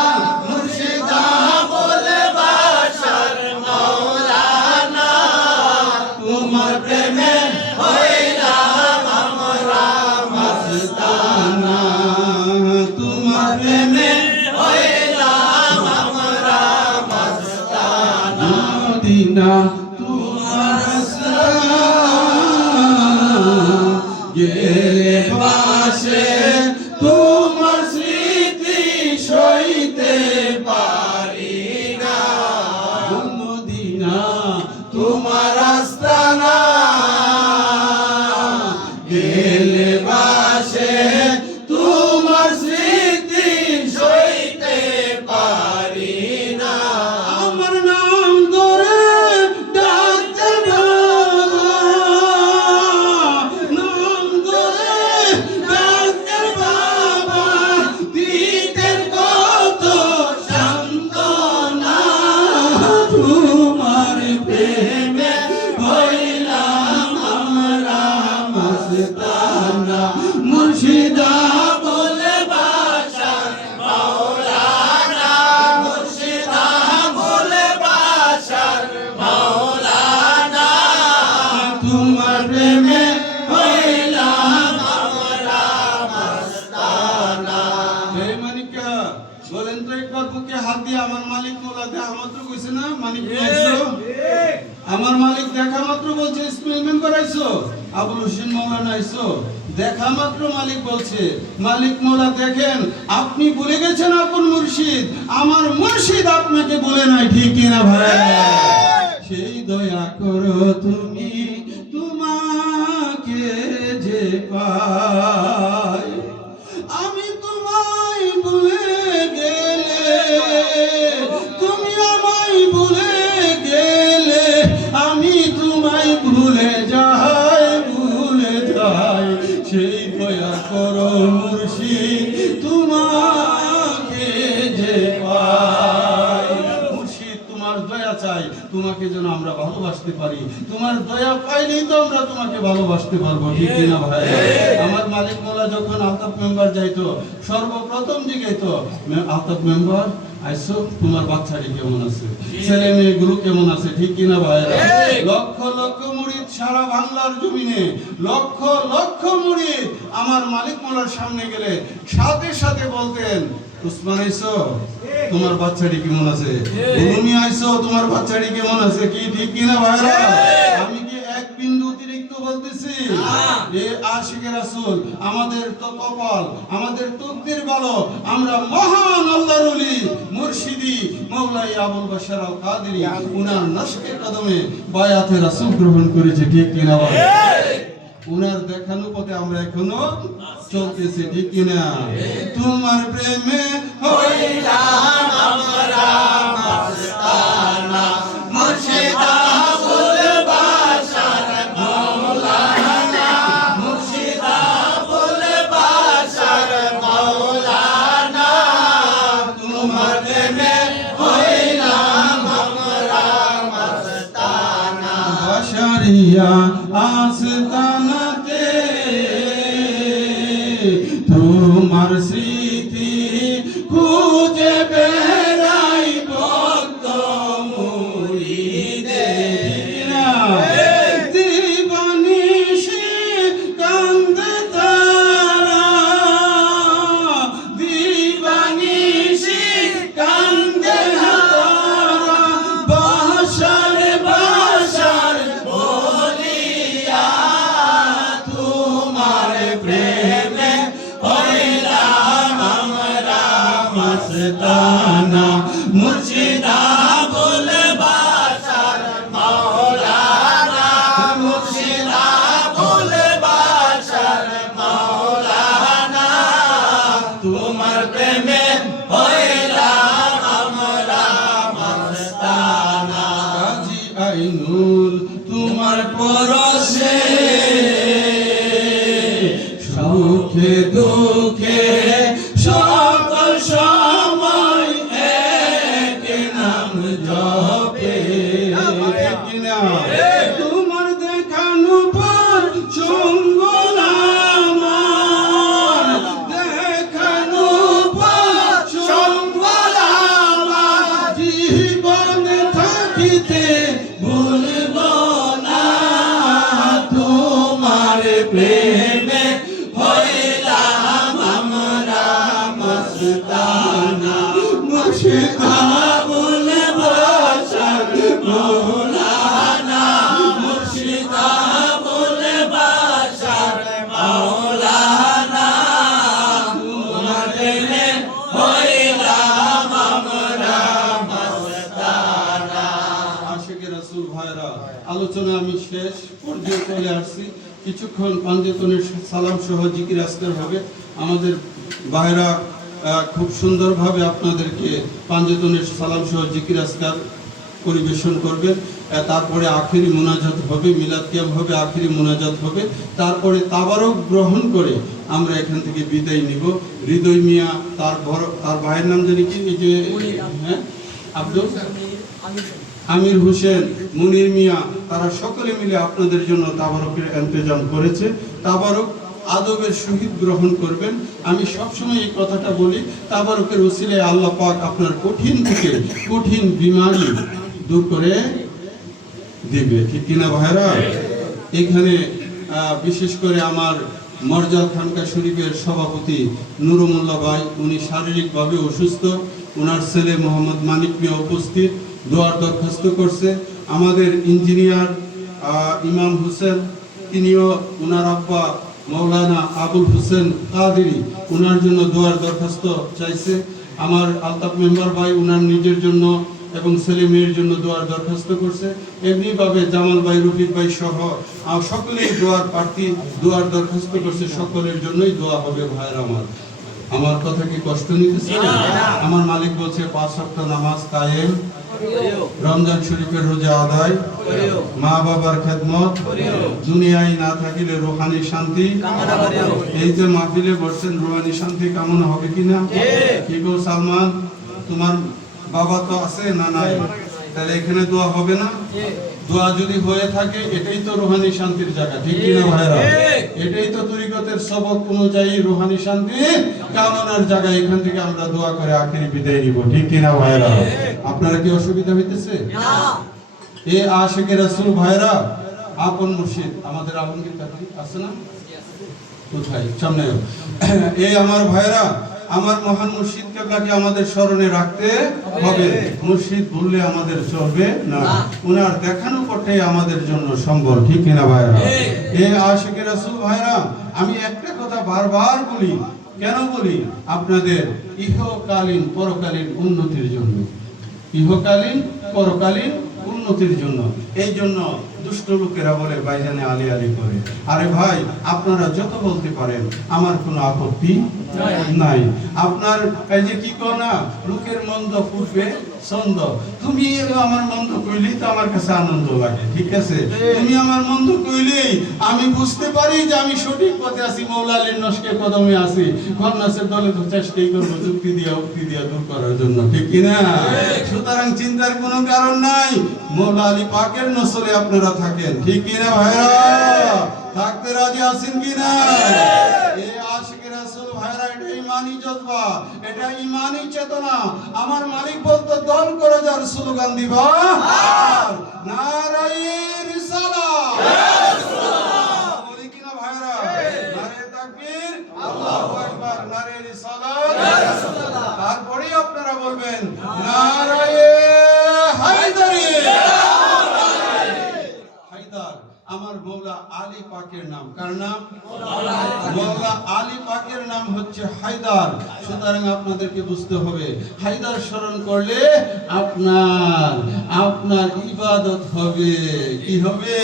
মুর্শিদা বলে বাশার মাওলানা, তোমার প্রেমে হইলাম আমরা মস্তানা, তোমার প্রেমে হইলাম আমরা মস্তানা, মদিনা তোমার রাস্তা গেলে পাশে, তোমার স্মৃতি সইতে পারি না, মদিনা তোমার আস্তানা গেলে পাশে, তোমার স্মৃতি সইতে পারি না, আমার নাম ধরে ডাকতে বাবা, নাম ধরে ডাকতে বাবা, দিতেন কত সান্ত্বনা, তোমার প্রেমে হইলাম আমরা মস্তানা, মুর্শিদা বলে বাশার মাওলানা, মুর্শিদা বলে বাশার মাওলানা, তোমার প্রেমে হইলাম আমরা মস্তানা। হে মানিকা, বলেন তো একবার বুকে হাত দিয়ে, আমার মালিক মোলা দেখা মাত্র কইছে না মানিক কইছো? আমার মালিক দেখা মাত্র বলছে এক্সপেরিমেন্ট করাইছো, আবুল হোসেন মাওলানা আইছো, দেখা মাত্র মালিক বলছে, মালিক মোলা দেখেন, আপনি ভুলে গেছেন আপন মুর্শিদ, আমার মুর্শিদ আপনাকে ভুলে নাই, ঠিক কিনা ভাই? সেই দয়া করো তুমি, তোমাকে যে পাই, আমি তোমায় ভুলে গেলে তুমি আমায় সেই দয়া করো মুর্শিদ তোমাকে যে পাই। মুর্শিদ তোমার দয়া চাই, তোমাকে যেন আমরা ভালোবাসতে পারি। তোমার দয়া পাইলেই তো আমরা তোমাকে ভালোবাসতে পারবো, ঠিক কিনা ভাই? আমার মালিক মোল্লা যখন আলতাফ মেম্বার যাইতো, সর্বপ্রথম জিজ্ঞাইতো, আলতাফ মেম্বার আইসো, তোমার বাচ্চাটি কেমন আছে, ছেলে মেয়েগুলো কেমন আছে, ঠিক কিনা ভাইরা? লক্ষ লক্ষ মুরিদ সারা বাংলার জমিনে, লক্ষ লক্ষ মুরিদ আমার মালিক মোল্লার সামনে গেলে সাথে সাথে বলতেন, উসমান আইসো, তোমার বাচ্চাটি কেমন আছে, তুমি আইসো, তোমার বাচ্চাটি কেমন আছে, কি ঠিক কিনা ভাইরা? আমি কি এক বিন্দু অতিরিক্ত বলতেছি? এ আশিকে রাসূল, আমাদের তো কপাল, আমাদের তকদির ভালো, আমরা মহান আল্লাহর ওলি মুর্শিদি মওলাই আবুল বাশার আল কাদেরী উনার নশকে কদমে বায়াতে রাসূল গ্রহণ করেছে, ঠিক কিনা ভাই? উনার দেখানো পথে আমরা এখনো চলতেছি, ঠিক কিনা? তোমার প্রেমে হইলাম আমরা মাস্তানা, মুর্শিদ আবুল বাশার মাওলানা, মুর্শিদ আবুল বাশার মাওলানা, তোমার প্রেমে হইলাম আমরা মাস্তানা, বাশারিয়া আস্তানাতে তোমার স্মৃতি খুঁজে বেড়াই ভক্ত মুরিদের, দিবানিশি কান্দে তারা, দিবানিশি কান্দে তারা, বাশার বাশার বলিয়া তোমার প্রেমে হইলাম আমরা মাস্তানা, মুর্শিদ আবুল বাশার মাওলানা, মুর্শিদ আবুল বাশার মাওলানা, তোমার প্রেমে হইলাম আমরা মাস্তানা, কাজী আইনুল তোমার পরশে সুখে দুঃখে সকল সময় এক নাম জপে, তোমার দেখানো পর চঙ্গল আমার, দেখানো পর চঙ্গল আমার, জীবনে থাকিতে ভুলব না তোমার প্রেমে হইলাম আমরা মাস্তানা, মুর্শিদ আবুল বাশার মাওলানা, মুর্শিদ আবুল বাশার মাওলানা, তোমার প্রেমে হইলাম আমরা মাস্তানা। আশিকে রাসূল ভাইরা, আলোচনা আমি শেষ পর্যায়ে চলে আসছি। কিছুক্ষণ পাঞ্জেতনের সালাম সহ জিকির আজকার হবে। আমাদের ভাইরা খুব সুন্দরভাবে আপনাদেরকে পাঞ্জেতনের সালাম সহ জিকির আজকার পরিবেশন করবেন। তারপরে আখেরি মোনাজাত হবে, মিলাদ কিয়াম হবে, আখেরি মোনাজাত হবে। তারপরে তাবারক গ্রহণ করে আমরা এখান থেকে বিদায় নিব। হৃদয় মিয়া, তার ভাইয়ের নাম জানি কি, এই যে আব্দুল আমির হোসেন, মুনির মিয়া, তারা সকলে মিলে আপনাদের জন্য তাবারকের ইন্তজাম করেছে। তাবারক আদবের সহিত গ্রহণ করবেন। আমি সবসময় এই কথাটা বলি, তাবারকের ওসিলায় আল্লাহ পাক আপনার কঠিন থেকে কঠিন বিমারি দূর করে দিবে, ঠিক কিনা ভাইরা? এখানে বিশেষ করে আমার মরজাল খানকা শরীফের সভাপতি নুরুমুল্লাহ ভাই, উনি শারীরিকভাবে অসুস্থ, ওনার ছেলে মোহাম্মদ মানিক মিয়া উপস্থিত, দোয়ার দরখাস্ত করছে। আমাদের ইঞ্জিনিয়ার ইমাম হোসেন, তিনিও ওনার আব্বা মৌলানা আবুল হোসেন কাদেরী, ওনার জন্য দোয়ার দরখাস্ত চাইছে। আমার আলতাফ মেম্বার ভাই ওনার নিজের জন্য এবং ছেলে মেয়ের জন্য দোয়ার দরখাস্ত করছে। এমনিভাবে জামাল ভাই, রফিক ভাই সহ সকলেই দোয়ার প্রার্থী, দোয়ার দরখাস্ত করছে। সকলের জন্যই দোয়া হবে ভাইয়ের। আমার কথা কি কষ্ট নিতেছে? আমার মালিক বলছে 5 ওয়াক্ত নামাজ কায়েম রমজান শরীফের রোজা আদায়, মা বাবার খেদমত, দুনিয়ায় না থাকিলে রুহানি শান্তি। এই যে মাহফিলে বসছেন, রুহানি শান্তি কামনা হবে কিনা? কি গো সালমান, তোমার বাবা তো আছে না নাই? তাহলে এখানে দোয়া হবে না? দোয়া যদি হয়ে থাকে এটাই তো রুহানি শান্তির জায়গা, ঠিক কিনা ভাইরা? এটাই তো তরিকতের সবক অনুযায়ী রুহানি শান্তি কামনার জায়গা। এখান থেকে আমরা দোয়া করে আখেরি বিদায় নিব, ঠিক কিনা ভাইরা? আপনারা কি অসুবিধা হইতেছে? এ আশিকে রাসূল ভাইরা, আপন মুর্শিদ আমাদের আলমগীর কাকি আছে না? কোথায়? সামনে। এই আমার ভাইরা, আমার মহান মুর্শিদ কেবলাকে আমাদের স্মরণে রাখতে হবে। মুর্শিদ ভুললে আমাদের চলবে না। উনার দেখানো পথে আমাদের জন্য সম্বল, ঠিক কিনা ভাইরা? এই আশিকে রাসূল ভাইরা, আমি একটা কথা বারবার বলি, কেন বলি? আপনাদের ইহকালীন পরকালীন উন্নতির জন্য, ইহকালীন পরকালীন উন্নতির জন্য। এই জন্য দুষ্ট লোকেরা বলে ভাইজানে আলী আলী করে। আরে ভাই, আপনারা যত বলতে পারেন, আমার কোনো আপত্তি নাই। আপনার এই যে কি কো না, লোকের মন্দ পূর্বে ছন্দ, তুমি আমার মন্দ কইলেই তো আমার কাছে আনন্দ লাগে, ঠিক আছে? তুমি আমার মন্দ কইলেই আমি বুঝতে পারি যে আমি সঠিক পথে আছি, মৌলা আলীর নস্কে কদমে আছি। খন্নাসের দলে তো চেষ্টাই করবো যুক্তি দিয়া দূর করার জন্য, ঠিক কিনা? সুতরাং চিন্তার কোনো কারণ নাই। মৌলা আলী পাকের নসলে আপনারা থাকেন, ঠিক কিনা ভাইরা? থাকতে রাজি আছেন কিনা? এই আশিকে রাসূল ভাইরা, এটা ইমানি জজবা, এটা ইমানি চেতনা। আমার মালিক বলতো, দল করে যার স্লোগান দিবা, নারায়ে রিসালাত, বলি কিনা ভাইরা? নারায়ে তাকবীর, আল্লাহু আকবার, নারায়ে রিসালাত। তারপরে আপনারা বলবেন নারায়ে হায়দারি। হায়দার আমার মৌলা আলী পাকের নাম। কার নাম? মৌলা আলী পাকের নাম হচ্ছে হায়দার। সুতরাং আপনাদেরকে বুঝতে হবে, হায়দার স্মরণ করলে আপনার ইবাদত হবে। কি হবে?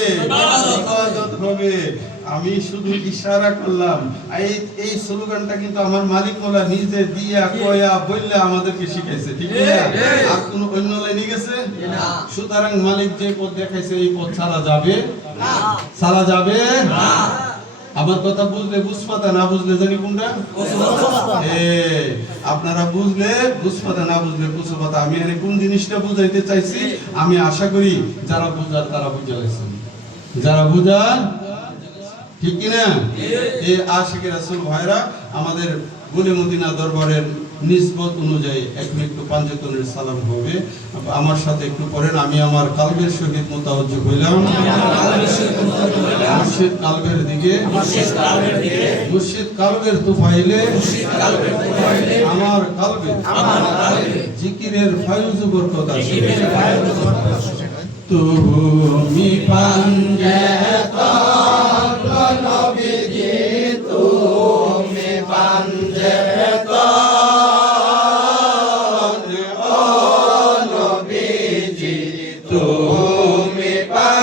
ইবাদত হবে। আমি শুধু ইশারা করলাম। এই স্লোগানটা কিন্তু আমার মালিক মৌলা নিজে দিয়া কয়া বললে আমাদেরকে শিখাইছে, ঠিক না? আর কোন অন্য লাইনে গেছে না। সুতরাং মালিক যে পথ দেখাইছে এই পথ ছাড়া যাবে না, ছাড়া যাবে না। আমার কথা বুঝলে বুঝপাতা, না বুঝলে জানি কোনটা? আপনারা বুঝলে বুঝপাতা, না বুঝলে বুঝপাতা। আমি এখানে কোন জিনিসটা বুঝাইতে চাইছি, আমি আশা করি যারা বুঝার তারা বুঝে গেছেন, যারা বুঝার, ঠিক কিনা? এই আশিকে রাসূল ভাইরা, আমাদের গুলে মদিনা দরবারের নিসবত অনুযায়ী এখন একটু পাঞ্জাতনের সালাম হবে। আমার সাথে একটু পড়েন। আমি আমার কালবের সহিত মুতাওয়াজ্জু হইলাম মুর্শিদ কালবের দিকে, মুর্শিদ কালবের তুফাইলে আমার কালবে জিকিরের ফায়ুজ বরকত আসে। তুমি পাঞ্জা